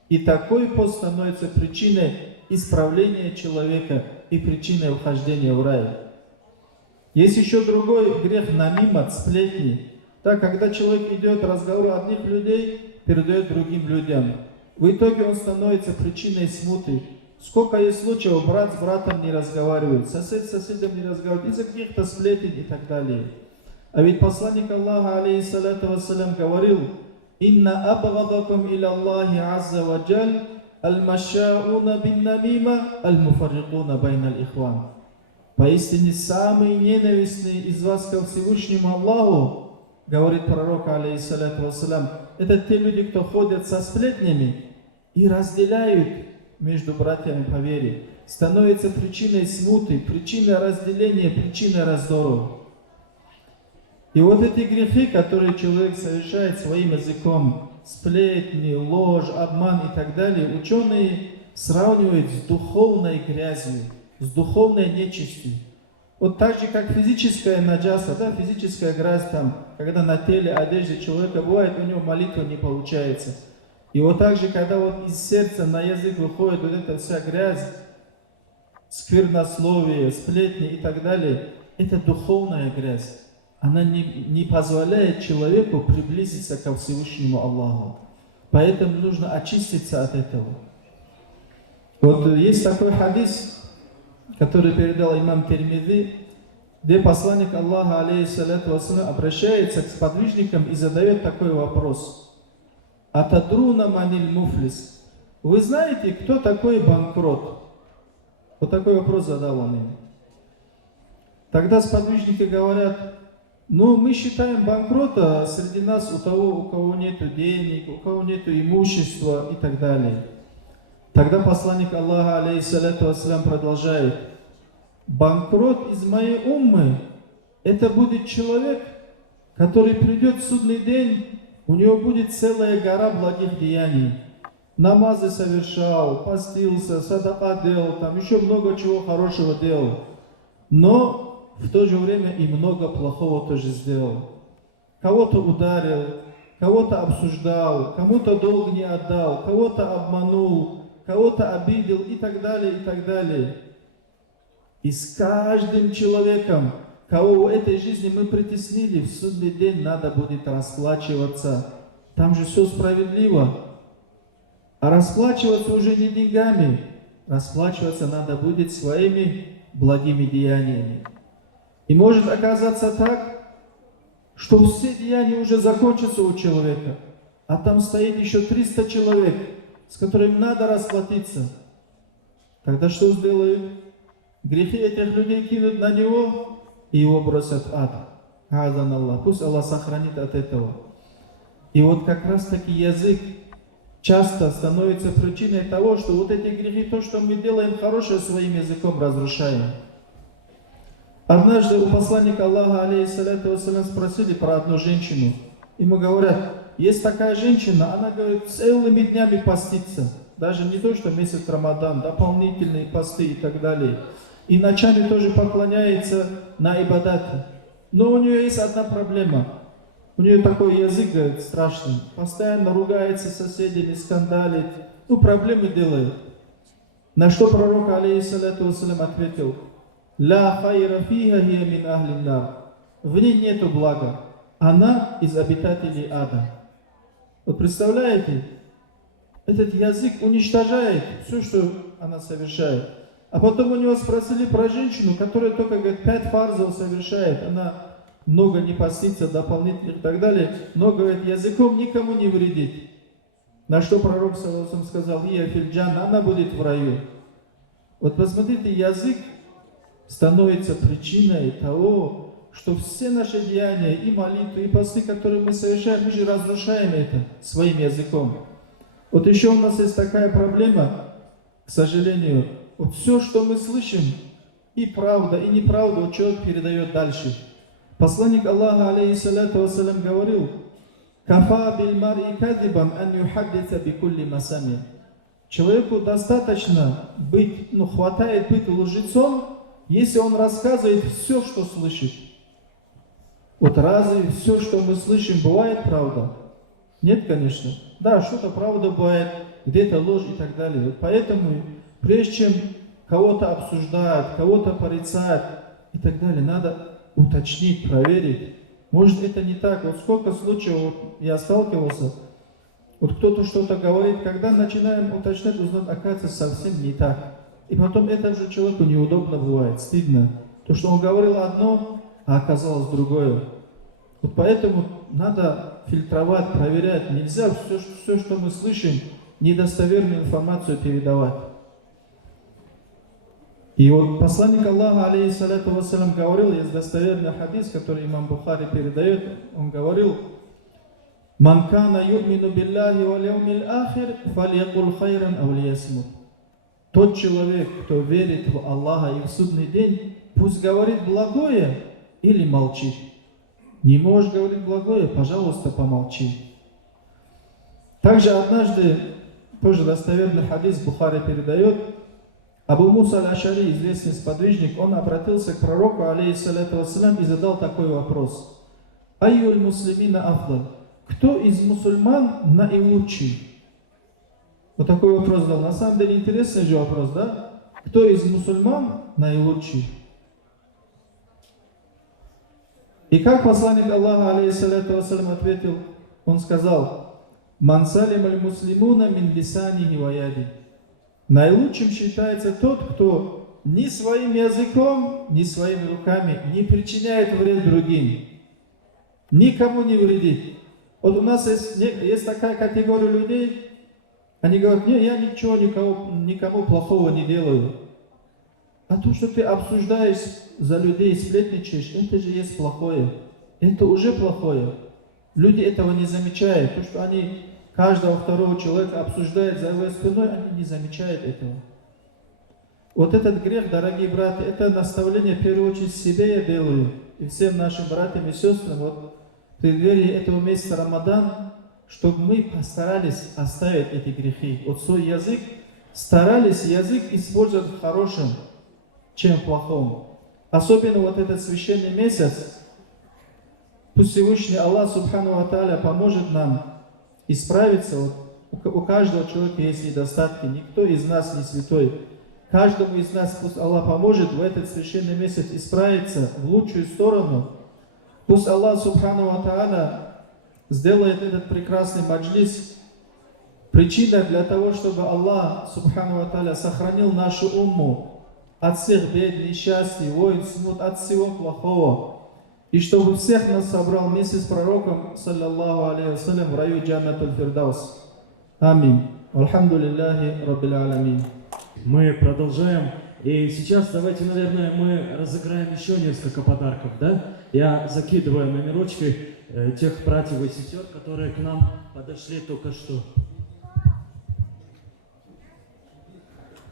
И такой пост становится причиной исправления человека и причиной вхождения в рай. Есть еще другой грех — намимат, сплетни. Так, когда человек идет разговор одних людей, передает другим людям. В итоге он становится причиной смуты. Сколько есть случаев, брат с братом не разговаривает, сосед с соседом не разговаривает, из-за каких-то сплетен и так далее. А ведь посланник Аллаха, алейхиссалату вассалям, говорил: «Инна абгадакум иля Аллахи азза ва джаль аль-машауна бин намима аль-муфаррикуна байна аль-ихван». Поистине самые ненавистные из вас ко Всевышнему Аллаху, говорит пророк, алейхиссалату вассалям, это те люди, кто ходят со сплетнями и разделяют между братьями по вере, становится причиной смуты, причиной разделения, причиной раздоров. И вот эти грехи, которые человек совершает своим языком, сплетни, ложь, обман и так далее, ученые сравнивают с духовной грязью, с духовной нечистью. Вот так же, как физическая наджаса, да, физическая грязь, там, когда на теле, одежде человека бывает, у него молитва не получается. И вот так же, когда вот из сердца на язык выходит вот эта вся грязь, сквернословие, сплетни и так далее, это духовная грязь. Она не позволяет человеку приблизиться ко Всевышнему Аллаху. Поэтому нужно очиститься от этого. Вот есть такой хадис, который передал имам Тирмизи, где посланник Аллаха, алейхиссалату вассалям, обращается к сподвижникам и задает такой вопрос. Атадруна маниль муфлис. Вы знаете, кто такой банкрот? Вот такой вопрос задал он им. Тогда сподвижники говорят: ну, мы считаем банкрота среди нас у того, у кого нет денег, у кого нет имущества и так далее. Тогда посланник Аллаха, алейхиссалату вассалям, продолжает: банкрот из моей уммы — это будет человек, который придет в судный день, у него будет целая гора благих деяний. Намазы совершал, постился, садака делал, там еще много чего хорошего делал. Но в то же время и много плохого тоже сделал. Кого-то ударил, кого-то обсуждал, кому-то долг не отдал, кого-то обманул, кого-то обидел и так далее, и так далее. И с каждым человеком, кого в этой жизни мы притеснили, в судный день надо будет расплачиваться. Там же все справедливо. А расплачиваться уже не деньгами, расплачиваться надо будет своими благими деяниями. И может оказаться так, что все деяния уже закончатся у человека, а там стоит еще 300 человек, с которыми надо расплатиться. Тогда что сделают? Грехи этих людей кинут на него и его бросят в ад. Азан Аллах. Пусть Аллах сохранит от этого. И вот как раз таки язык часто становится причиной того, что вот эти грехи, то, что мы делаем хорошее своим языком, разрушаем. Однажды у посланника Аллаха, алейхиссалату вассалям, спросили про одну женщину. Ему говорят: есть такая женщина, она, говорит, целыми днями постится. Даже не то, что месяц Рамадан, дополнительные посты и так далее. И ночами тоже поклоняется на ибадате. Но у нее есть одна проблема. У нее такой язык, говорит, страшный. Постоянно ругается с соседями, скандалит. Ну, проблемы делает. На что пророк, алейхиссалату вассалям, ответил: «Ля хайра фиха хия мин ахли нар». В ней нету блага. Она из обитателей ада. Вот представляете? Этот язык уничтожает все, что она совершает. А потом у него спросили про женщину, которая только, говорит, 5 фарзов совершает. Она много не постится, дополнительных и так далее. Но, говорит, языком никому не вредит. На что пророк сказал: «Ия фильджан», она будет в раю. Вот посмотрите, язык становится причиной того, что все наши деяния, и молитвы, и посты, которые мы совершаем, мы же разрушаем это своим языком. Вот еще у нас есть такая проблема, к сожалению, вот все, что мы слышим, и правда, и неправда, вот человек передает дальше. Посланник Аллаха, алейхиссалату вассалям, говорил: «Кафа биль мар'i кадибан ан юхаддиса бикулли масами». Человеку достаточно быть, хватает быть лжецом, если он рассказывает все, что слышит. Вот разве все, что мы слышим, бывает правда? Нет, конечно. Да, что-то правда бывает, где-то ложь и так далее. Вот поэтому, прежде чем кого-то обсуждать, кого-то порицать и так далее, надо уточнить, проверить. Может, это не так. Вот сколько случаев вот я сталкивался, вот кто-то что-то говорит, когда начинаем уточнять, узнать, оказывается, совсем не так. И потом это же человеку неудобно бывает, стыдно. То, что он говорил одно, а оказалось другое. Вот поэтому надо фильтровать, проверять. Нельзя все, что мы слышим, недостоверную информацию передавать. И вот посланник Аллаха, алейхиссалату вассалям, говорил, есть достоверный хадис, который имам Бухари передает, он говорил: «Ман кана ю'мину биллахи вал яумил ахир, фальякул хайран ау лиясмут». Тот человек, кто верит в Аллаха и в судный день, пусть говорит благое или молчит. Не можешь говорить благое, пожалуйста, помолчи. Также однажды, тоже достоверный хадис Бухари передает, Абу Муса аль-Ашари, известный сподвижник, он обратился к пророку, алейхиссалату вассалям, и задал такой вопрос: «Айюль муслимина афдаль?» Кто из мусульман наилучший? Вот такой вопрос задал. На самом деле интересный же вопрос, да? Кто из мусульман наилучший? И как посланник Аллаха, алейхиссалату вассалям, ответил, он сказал: «Ман салим аль-муслимуна мин лисанихи ва яди». Наилучшим считается тот, кто ни своим языком, ни своими руками не причиняет вред другим, никому не вредит. Вот у нас есть такая категория людей, они говорят: не, я ничего никому плохого не делаю. А то, что ты обсуждаешь за людей, сплетничаешь, это же есть плохое. Это уже плохое. Люди этого не замечают. То, что они каждого второго человека обсуждают за его спиной, они не замечают этого. Вот этот грех, дорогие братья, это наставление в первую очередь себе я делаю. И всем нашим братьям и сестрам, вот в преддверии этого месяца Рамадан, чтобы мы постарались оставить эти грехи. Вот свой язык, старались язык использовать в хорошем, чем в плохом. Особенно вот этот священный месяц, пусть Всевышний Аллах Субхану ва Тааля поможет нам исправиться. Вот у каждого человека есть недостатки, никто из нас не святой. Каждому из нас пусть Аллах поможет в этот священный месяц исправиться в лучшую сторону. Пусть Аллах Субхану ва Тааля сделает этот прекрасный маджлис причиной для того, чтобы Аллах Субхану ва Тааля сохранил нашу умму от всех бед, несчастий, войн, смут, от всего плохого. И чтобы всех нас собрал вместе с пророком, саллаллаху алейхи вассалям, в раю Джаннатуль Фирдаус. Аминь. Алхамдулиллахи Раббил Аламин. Мы продолжаем. И сейчас давайте, наверное, мы разыграем еще несколько подарков, да? Я закидываю номерочки тех братьев и сестер, которые к нам подошли только что.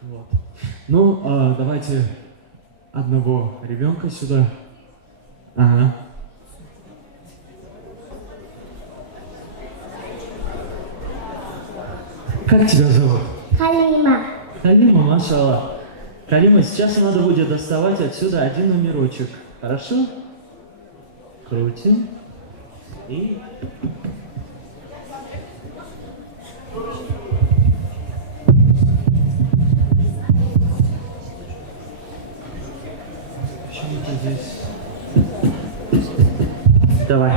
Вот. Ну, давайте одного ребенка сюда. Ага. Как тебя зовут? Халима. Халима, машаллах. Халима, сейчас надо будет доставать отсюда один номерочек. Хорошо? Крутим. И... Почему-то здесь... Давай.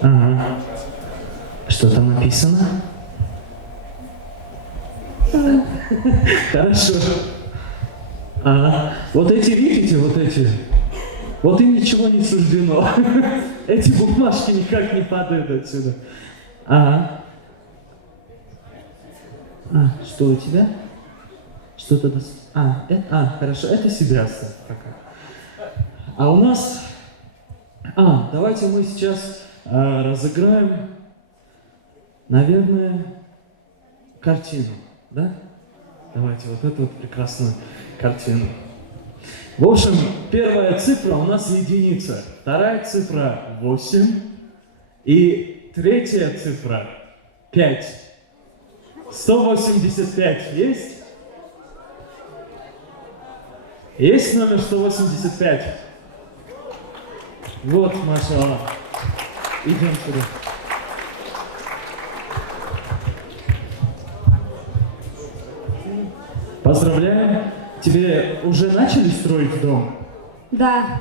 Ага. Что там написано? Хорошо. Ага. Вот эти, видите, вот эти? Вот им ничего не суждено. Эти бумажки никак не падают отсюда. Ага. Что у тебя? Что-то... хорошо, это себе оставь пока. А у нас... давайте мы сейчас разыграем, наверное, картину, да? Давайте вот эту вот прекрасную картину. В общем, первая цифра у нас единица, вторая цифра 8 и третья цифра 5. 185 есть? Есть номер 185? Вот, машаллах. Идем сюда. Поздравляем. Тебе уже начали строить дом? Да.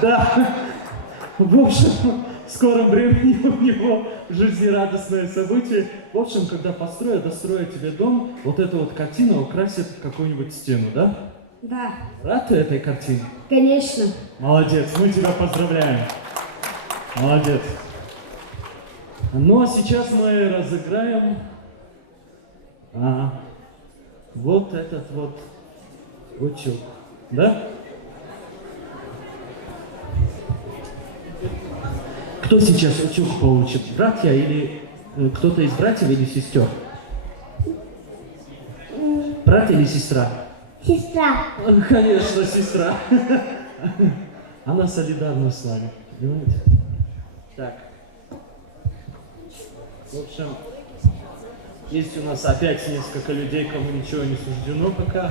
Да. В общем, в скором времени у него жизнерадостное событие. В общем, когда достроят тебе дом, вот эта вот картина украсит какую-нибудь стену, да? Да, Рад ты этой картине? конечно. Молодец, мы тебя поздравляем. Молодец. Ну а сейчас мы разыграем вот этот вот утюг. Да? Кто сейчас утюг получит? Братья или кто-то из братьев или сестер? Брат или сестра? Сестра. Конечно, сестра. Она солидарна с нами, понимаете? Так. В общем, есть у нас опять несколько людей, кому ничего не суждено пока.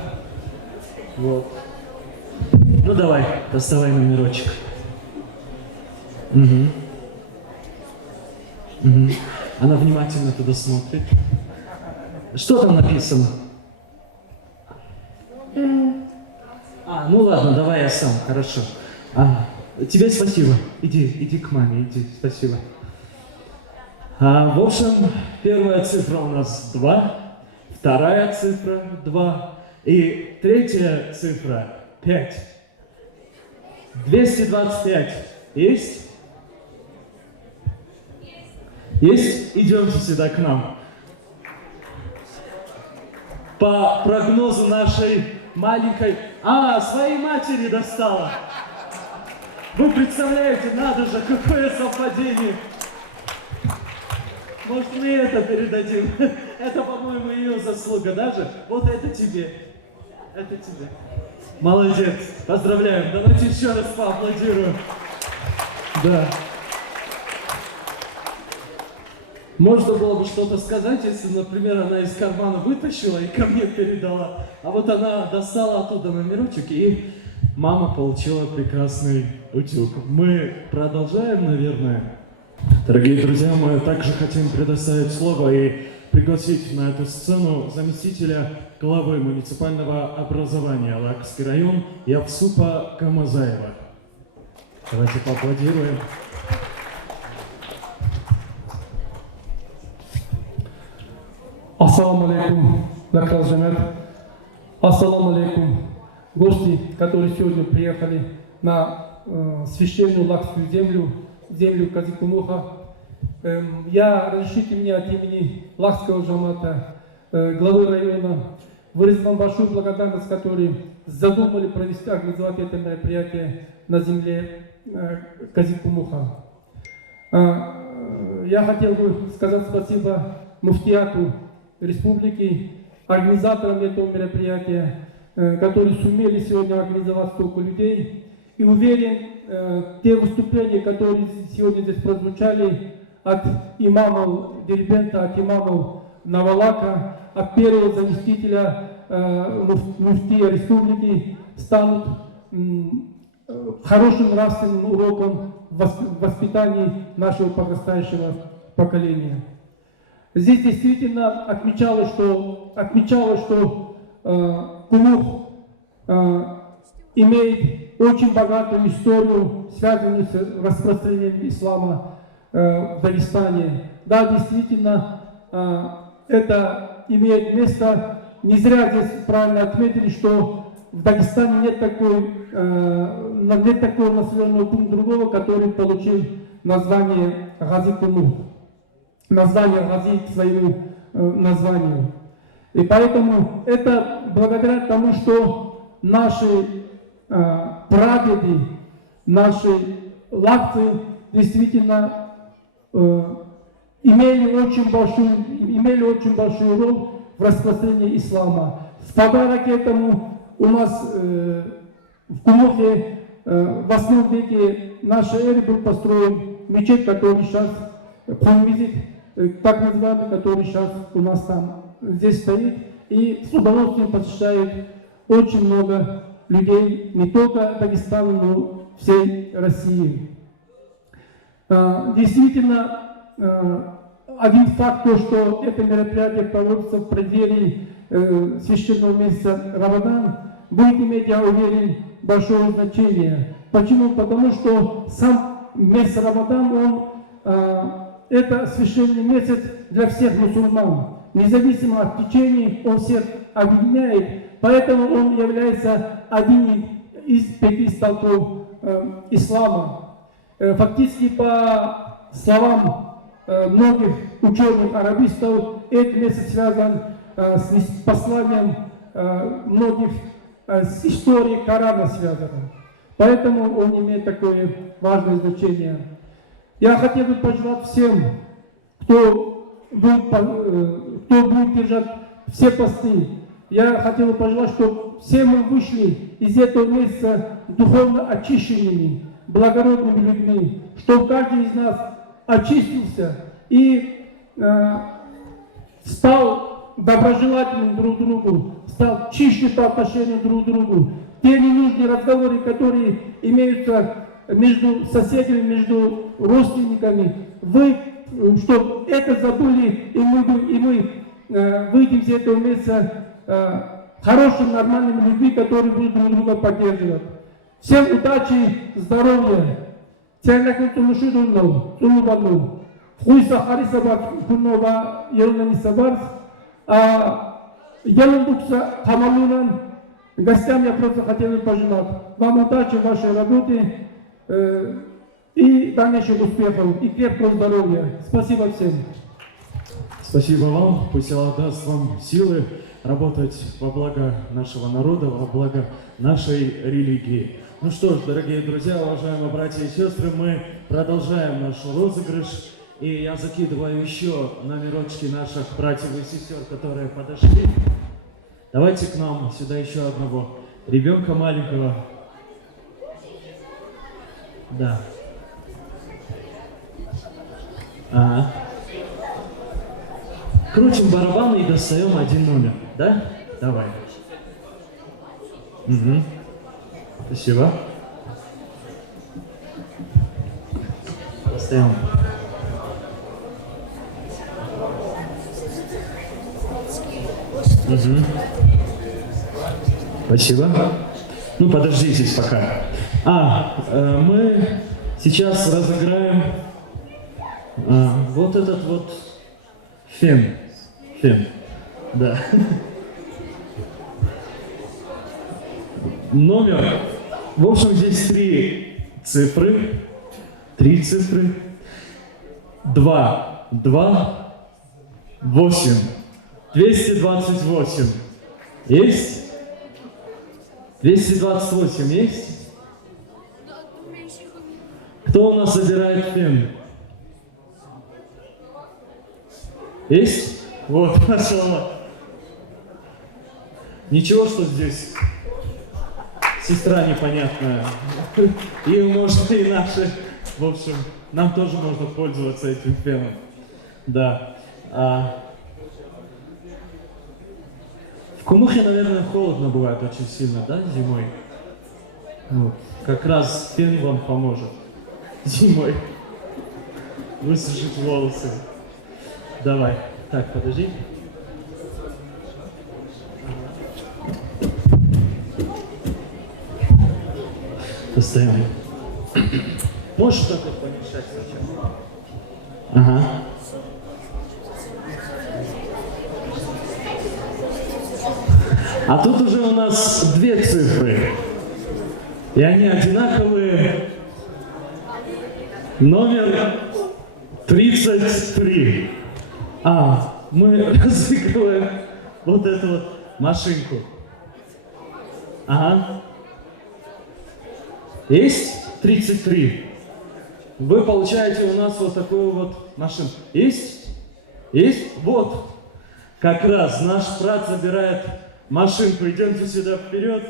Вот. Ну давай, доставай номерочек. Угу. Угу. Она внимательно туда смотрит. Что там написано? Ну ладно, давай я сам, хорошо. Тебе спасибо. Иди к маме, иди, спасибо. В общем, первая цифра у нас 2, вторая цифра 2 и третья цифра 5. 225. Есть? Есть? Идемте сюда к нам. По прогнозу нашей маленькой... своей матери достала. Вы представляете, надо же, какое совпадение. Может, мы это передадим? Это, по-моему, ее заслуга даже. Вот это тебе. Это тебе. Молодец. Поздравляем. Давайте еще раз поаплодируем. Да. Можно было бы что-то сказать, если, например, она из кармана вытащила и ко мне передала. А вот она достала оттуда номерочек, и мама получила прекрасный утюг. Мы продолжаем, наверное. Дорогие друзья, мы также хотим предоставить слово и пригласить на эту сцену заместителя главы муниципального образования Лакский район Явсупа Камазаева. Давайте поаплодируем. Ассаламу алейкум, Лакал Джамат. Ассаламу алейкум, гости, которые сегодня приехали на священную Лакскую землю, землю Казикумуха. Разрешите мне от имени Лакского Джамата, главы района, выразить вам большую благодарность, которые задумали провести, организовать это мероприятие на земле Казикумуха. Я хотел бы сказать спасибо муфтиату республики, организаторам этого мероприятия, которые сумели сегодня организовать столько людей. И уверен, те выступления, которые сегодня здесь прозвучали от имамов Дербента, от имамов Навалака, от первого заместителя муфтия республики, станут хорошим нравственным уроком в воспитании нашего подрастающего поколения. Здесь действительно отмечалось, что Кумух имеет очень богатую историю, связанную с распространением ислама в Дагестане. Да, действительно, это имеет место. Не зря здесь правильно отметили, что в Дагестане нет такого населенного пункта другого, который получил название Гази Кумух. Название Гази к своему названию. И поэтому это благодаря тому, что наши прадеды, наши лакцы действительно имели очень большую роль в распространении ислама. В подарок этому у нас в Кумухе в 8 веке нашей эры был построен мечеть, который сейчас Пумвизит, так называемый, который сейчас у нас там здесь стоит, и с удовольствием посещает очень много людей, не только Дагестана, но всей России. Действительно, один факт, то, что это мероприятие проводится в преддверии священного месяца Рамадан, будет иметь, я уверен, большое значение. Почему? Потому что сам месяц Рамадан, это священный месяц для всех мусульман. Независимо от течений, он всех объединяет Поэтому он является одним из 5 столпов ислама. Фактически, по словам многих ученых-арабистов, этот месяц связан с посланием многих, с историей Корана связано. Поэтому он имеет такое важное значение. Я хотел бы пожелать всем, кто будет держать все посты, я хотел бы пожелать, чтобы все мы вышли из этого месяца духовно очищенными, благородными людьми, чтобы каждый из нас очистился и стал доброжелательным друг другу, стал чище по отношению друг к другу. Те ненужные разговоры, которые имеются между соседями, между родственниками, чтобы это забыли, и мы выйдем из этого месяца хорошими, нормальными людьми, которые будут друг друга поддерживать. Всем удачи, здоровья. Ценных тумушидунов, тулубану. Хуйса хариса бакунова елнани сабарс. Елндукса хамалунан. Гостям я просто хотел бы пожелать вам удачи в вашей работе и дальнейших успехов, и крепкого здоровья. Спасибо всем. Спасибо вам. Пусть Аллах даст вам силы работать во благо нашего народа, во благо нашей религии. Ну что ж, дорогие друзья, уважаемые братья и сестры, мы продолжаем наш розыгрыш. И я закидываю еще номерочки наших братьев и сестер, которые подошли. Давайте к нам сюда еще одного ребенка маленького. Да. Ага. Крутим барабаны и достаем один номер, да? Давай. Угу. Спасибо. Достаем. Угу. Спасибо. Ну, подожди здесь пока. Мы сейчас разыграем вот этот вот фен. Да. Номер. В общем, здесь 3 цифры. 3 цифры. 2, 8. 228. Есть? 228 есть? Кто у нас забирает фен? Есть? Вот, нашел. Ничего, что здесь сестра непонятная. И может и наши. В общем, нам тоже можно пользоваться этим феном. Да. В Кумухе, наверное, холодно бывает очень сильно, да, зимой? Вот. Как раз фен вам поможет зимой высушить волосы. Давай. Так, подожди. Достаем. Можешь так вот помешать сначала? Ага. А тут уже у нас 2 цифры. И они одинаковые. Номер 33. Мы разыгрываем вот эту вот машинку. Ага. Есть 33? Вы получаете у нас вот такую вот машинку. Есть? Есть? Вот. Как раз наш брат забирает машинку. Идемте сюда вперед.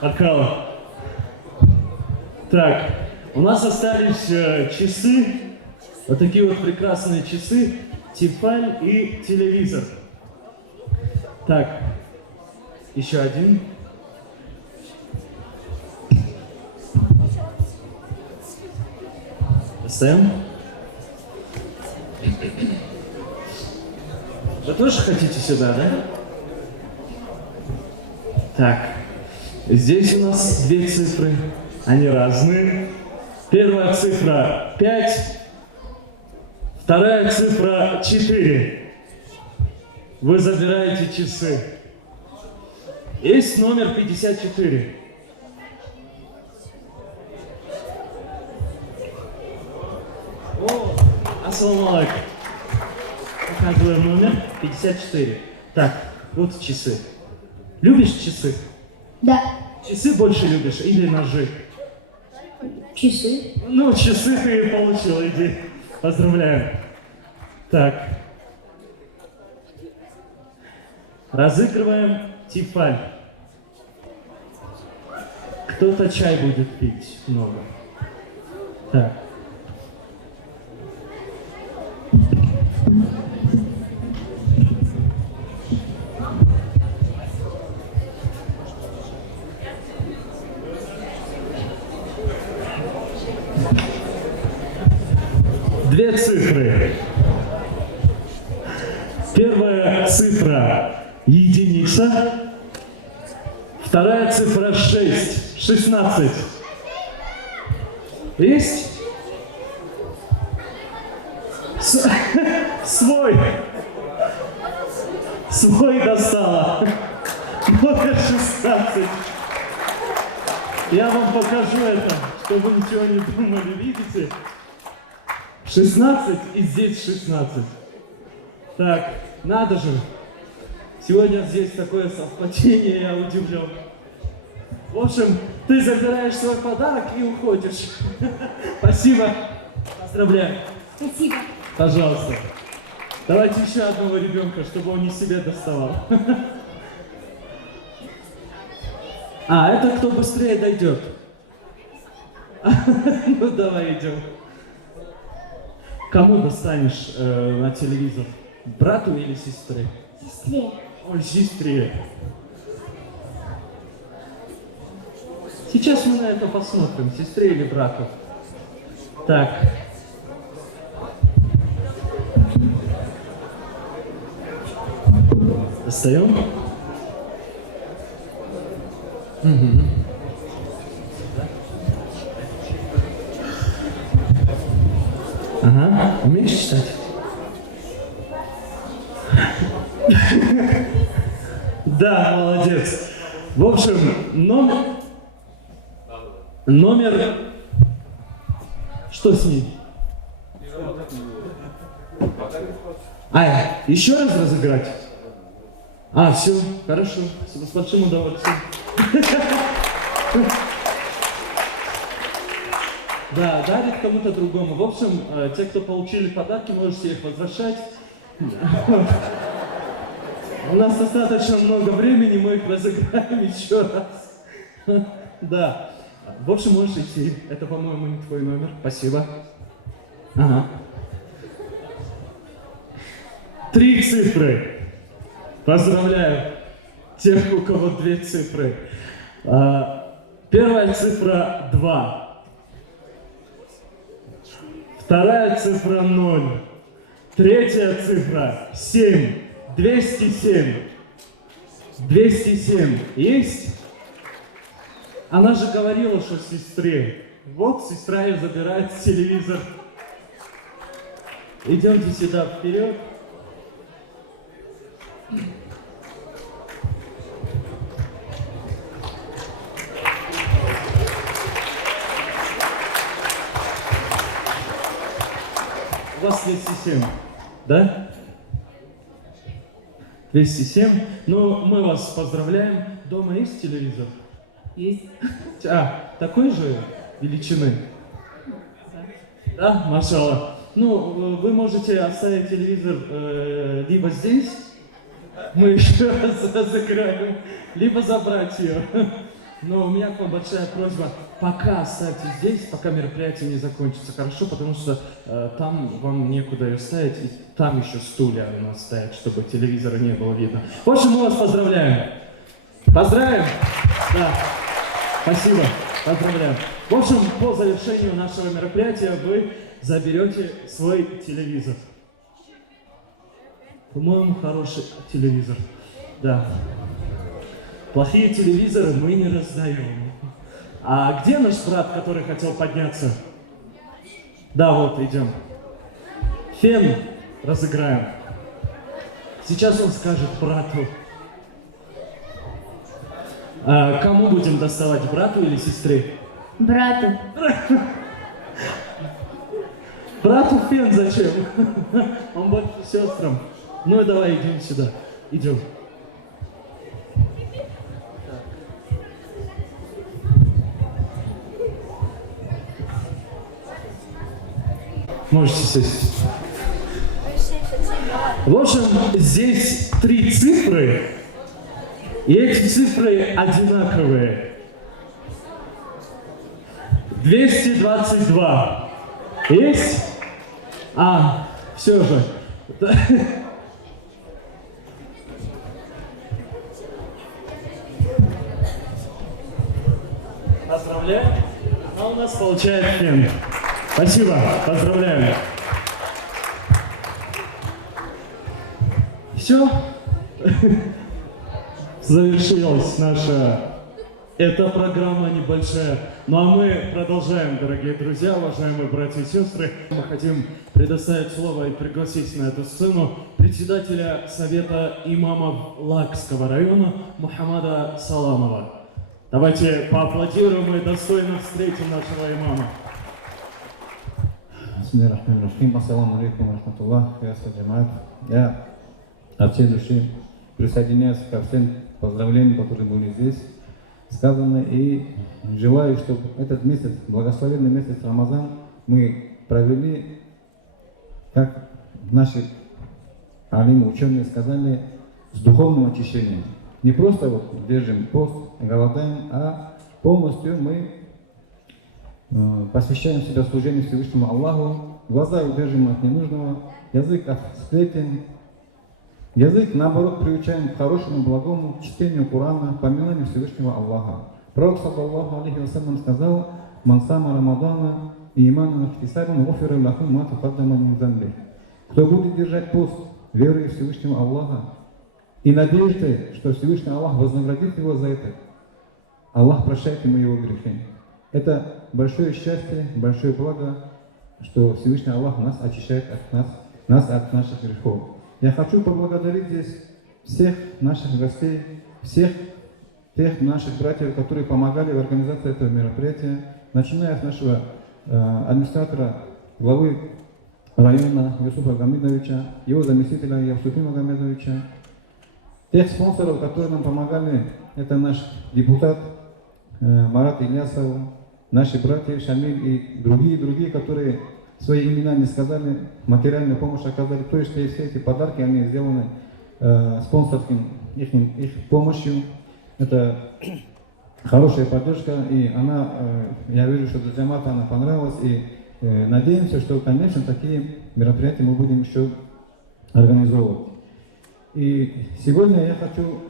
Откала. Так, у нас остались часы. Вот такие вот прекрасные часы. Тефаль и телевизор. Так, еще один. Сэм. Вы тоже хотите сюда, да? Так, здесь у нас 2 цифры, они разные. Первая цифра 5, Вторая цифра 4. Вы забираете часы. Есть номер 54. О, ассаламу алейкум. Показываем номер 54. Так, вот часы. Любишь часы? Да. Часы больше любишь или ножи? Часы. Ну, часы ты получил, иди. Поздравляю. Так. Разыгрываем Тифаль. Кто-то чай будет пить много. Так. Две цифры. Первая цифра единица. Вторая цифра 6. 16. Есть? Свой. Свой достала. Номер 16. Я вам покажу это, чтобы вы ничего не думали. Видите? 16 и здесь 16. Так, надо же. Сегодня здесь такое совпадение, я удивлен. В общем, ты забираешь свой подарок и уходишь. Спасибо. Поздравляю. Спасибо. Пожалуйста. Давайте еще одного ребенка, чтобы он не себе доставал. А, это кто быстрее дойдет. Ну, давай идем. Кому достанешь на телевизор? Брату или сестре? Сестре. Ой, сестре. Сейчас мы на это посмотрим, сестре или брату. Так. Достаем. Угу. Ага, умеешь читать? Да, молодец. В общем, номер... Что с ней? А, еще раз разыграть? А, все, хорошо, с большим удовольствием. Да, дарит кому-то другому. В общем, те, кто получили подарки, можете их возвращать. У нас достаточно много времени, мы их разыграем еще раз. Да. В общем, можешь идти. Это, по-моему, не твой номер. Спасибо. Ага. 3 цифры. Поздравляю тех, у кого 2 цифры. Первая цифра 2. Вторая цифра 0. Третья цифра 7. 207. 207. Есть? Она же говорила, что сестре. Вот сестра ее забирает телевизор. Идемте сюда вперед. У вас 207, да? 207. Ну, мы вас поздравляем. Дома есть телевизор? Есть. А, такой же величины? Да, машалла. Ну, вы можете оставить телевизор либо здесь, мы еще раз разыграем, либо забрать ее. Но у меня к вам большая просьба, пока оставьте здесь, пока мероприятие не закончится, хорошо? Потому что там вам некуда ее ставить, и там еще стулья у нас стоят, чтобы телевизора не было видно. В общем, мы вас поздравляем. Поздравим? Да. Спасибо. Поздравляем. В общем, по завершению нашего мероприятия вы заберете свой телевизор. По-моему, хороший телевизор. Да. Плохие телевизоры мы не раздаем. А где наш брат, который хотел подняться? Да, вот, идем. Фен разыграем. Сейчас он скажет брату. Кому будем доставать, брату или сестре? Брату. Брату фен зачем? Он больше сестрам. Ну и давай, идем сюда. Идем. Можете сесть. В общем, здесь 3 цифры, и эти цифры одинаковые. 222. Есть? Все же. Поздравляю. А у нас получает фен. Спасибо. Поздравляю. Все. Завершилась наша эта программа небольшая. Ну а мы продолжаем, дорогие друзья, уважаемые братья и сестры. Мы хотим предоставить слово и пригласить на эту сцену председателя Совета имамов Лакского района Мухаммада Саламова. Давайте поаплодируем и достойно встретим нашего имама. Бисмиллахиррахманиррахим. Ассаламу алейкум рахматуллах. Я от всей души присоединяюсь ко всем поздравлениям, которые были здесь сказаны, и желаю, чтобы этот месяц, благословенный месяц Рамазан, мы провели, как наши алимы, ученые сказали, с духовным очищением. Не просто вот держим пост, голодаем, а полностью мы посвящаем себя служению Всевышнему Аллаху, глаза удержим от ненужного, язык от сплетен, язык, наоборот, приучаем к хорошему, благому чтению Корана, поминанию Всевышнего Аллаха. Пророк, саллаллаху алейхи вассалям, сказал: «Мансама Рамадана и иманом ихтисабом гофира лаху ма тақаддама мин замби». Кто будет держать пост, верой в Всевышнего Аллаха и надеждой, что Всевышний Аллах вознаградит его за это, Аллах прощает ему его грехи. Это большое счастье, большое благо, что Всевышний Аллах нас очищает от нас от наших грехов. Я хочу поблагодарить здесь всех наших гостей, всех тех наших братьев, которые помогали в организации этого мероприятия, начиная с нашего администратора, главы района Юсуфа Гамидовича, его заместителя Явсуфи Магомедовича, тех спонсоров, которые нам помогали, это наш депутат Марат Ильясов, наши братья Шамиль и другие, которые свои имена не сказали, материальную помощь оказали. То есть все эти подарки, они сделаны спонсорским их помощью. Это хорошая поддержка, и она, я вижу, что для джамата она понравилась, и надеемся, что, конечно, такие мероприятия мы будем еще организовывать. И сегодня я хочу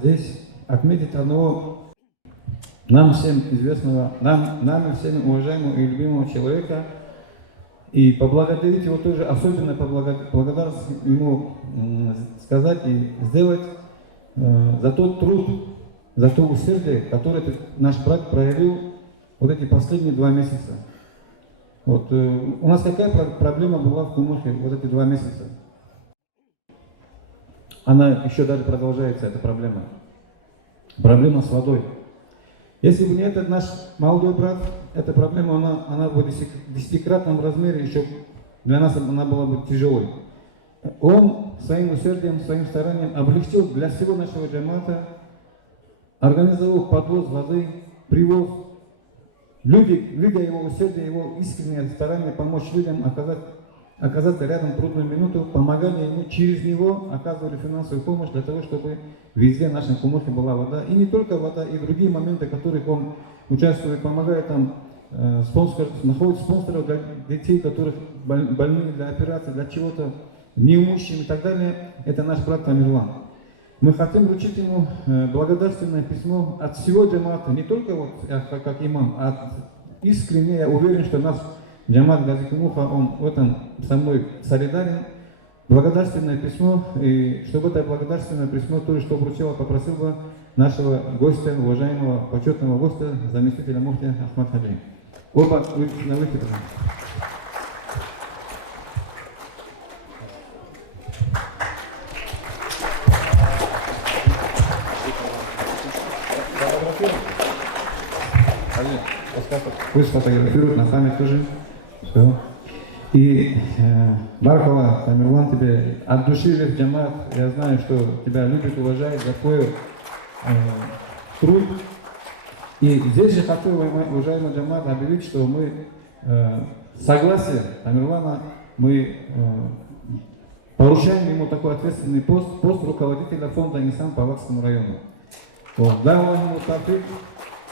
здесь отметить одного нам всем известного, нами всеми уважаемого и любимого человека, и поблагодарить его тоже, особенно благодарность ему сказать и сделать за тот труд, за то усердие, которое наш брат проявил вот эти последние 2 месяца. Вот, у нас какая проблема была в Кумухе вот эти 2 месяца? Она еще даже продолжается, эта проблема. Проблема с водой. Если бы не этот наш молодой брат, эта проблема, она бы в 10-кратном размере еще для нас она была бы тяжелой. Он своим усердием, своим старанием облегчил для всего нашего джамата, организовал подвоз воды, привоз. Люди, видя его усердие, его искреннее старание помочь людям, оказаться рядом в трудную минуту, помогали ему, через него оказывали финансовую помощь для того, чтобы везде в нашем Кумухе была вода. И не только вода, и другие моменты, в которых он участвует, помогает там, находит спонсоров для детей, которых больны для операции, для чего-то, неимущим и так далее. Это наш брат Тамирлан. Мы хотим вручить ему благодарственное письмо от всего джамата, не только вот как имам, а искренне я уверен, что наш джамат Гази Кумуха, он в этом со мной солидарен. Благодарственное письмо, и чтобы это благодарственное письмо тоже, что вручила, попросил бы нашего гостя, уважаемого почетного гостя, заместителя муфтия Ахмад Хаджи. Оба на выход. пусть фотографируют на память тоже. Все. И Баракалла, Тамерлан, тебе от души весь джамат, я знаю, что тебя любит, уважает за твой труд. И здесь же хочу, уважаемый джамат, объявить, что мы согласие Тамерлана, мы поручаем ему такой ответственный пост руководителя фонда Нисан по Вакскому району. Вот. Дай Аллах ему тафик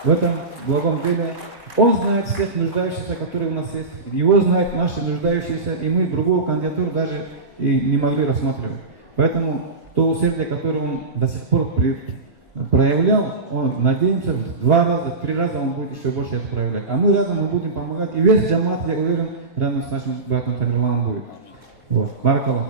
в этом благом деле. Он знает всех нуждающихся, которые у нас есть. Его знают наши нуждающиеся, и мы другого кандидатуру даже и не могли рассматривать. Поэтому то усердие, которое он до сих пор проявлял, он, надеемся, 2 раза, 3 раза он будет еще больше это проявлять. А мы рядом, мы будем помогать. И весь джамат, я уверен, рядом с нашим братом Тамерланом будет. Вот. Баракаллах.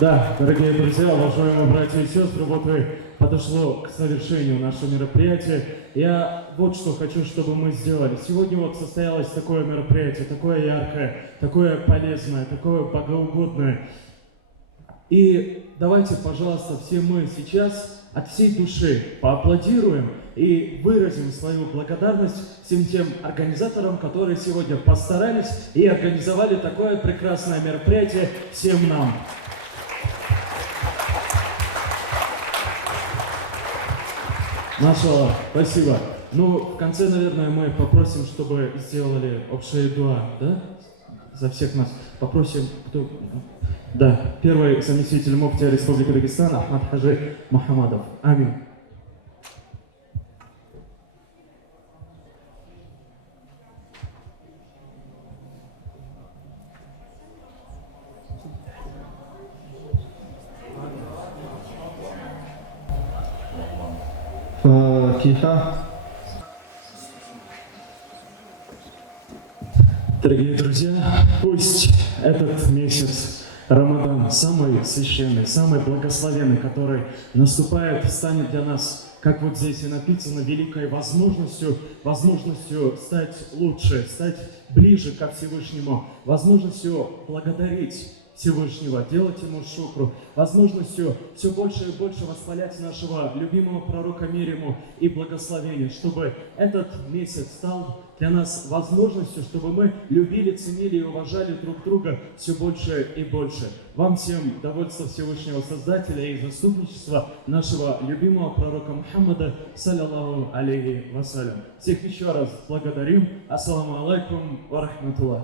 Да, дорогие друзья, уважаемые братья и сестры, вот и подошло к завершению наше мероприятие. Я вот что хочу, чтобы мы сделали. Сегодня вот состоялось такое мероприятие, такое яркое, такое полезное, такое богоугодное. И давайте, пожалуйста, все мы сейчас от всей души поаплодируем и выразим свою благодарность всем тем организаторам, которые сегодня постарались и организовали такое прекрасное мероприятие всем нам. Машаллах, спасибо. Ну, в конце, наверное, мы попросим, чтобы сделали общее дуа, да? За всех нас. Попросим, кто... Да, первый заместитель муфтия Республики Дагестан Ахмад Хаджи Мухаммадов. Аминь. Фатиха. Дорогие друзья, пусть этот месяц Рамадан, самый священный, самый благословенный, который наступает, станет для нас, как вот здесь и написано, великой возможностью стать лучше, стать ближе ко Всевышнему, возможностью благодарить Всевышнего, делать ему шукру, возможностью все больше и больше восхвалять нашего любимого пророка мир ему и благословения, чтобы этот месяц стал для нас возможностью, чтобы мы любили, ценили и уважали друг друга все больше и больше. Вам всем довольства Всевышнего Создателя и заступничества нашего любимого пророка Мухаммада, саллаллаху алейхи вассалям. Всех еще раз благодарим. Ассаламу алейкум ва рахматуллах.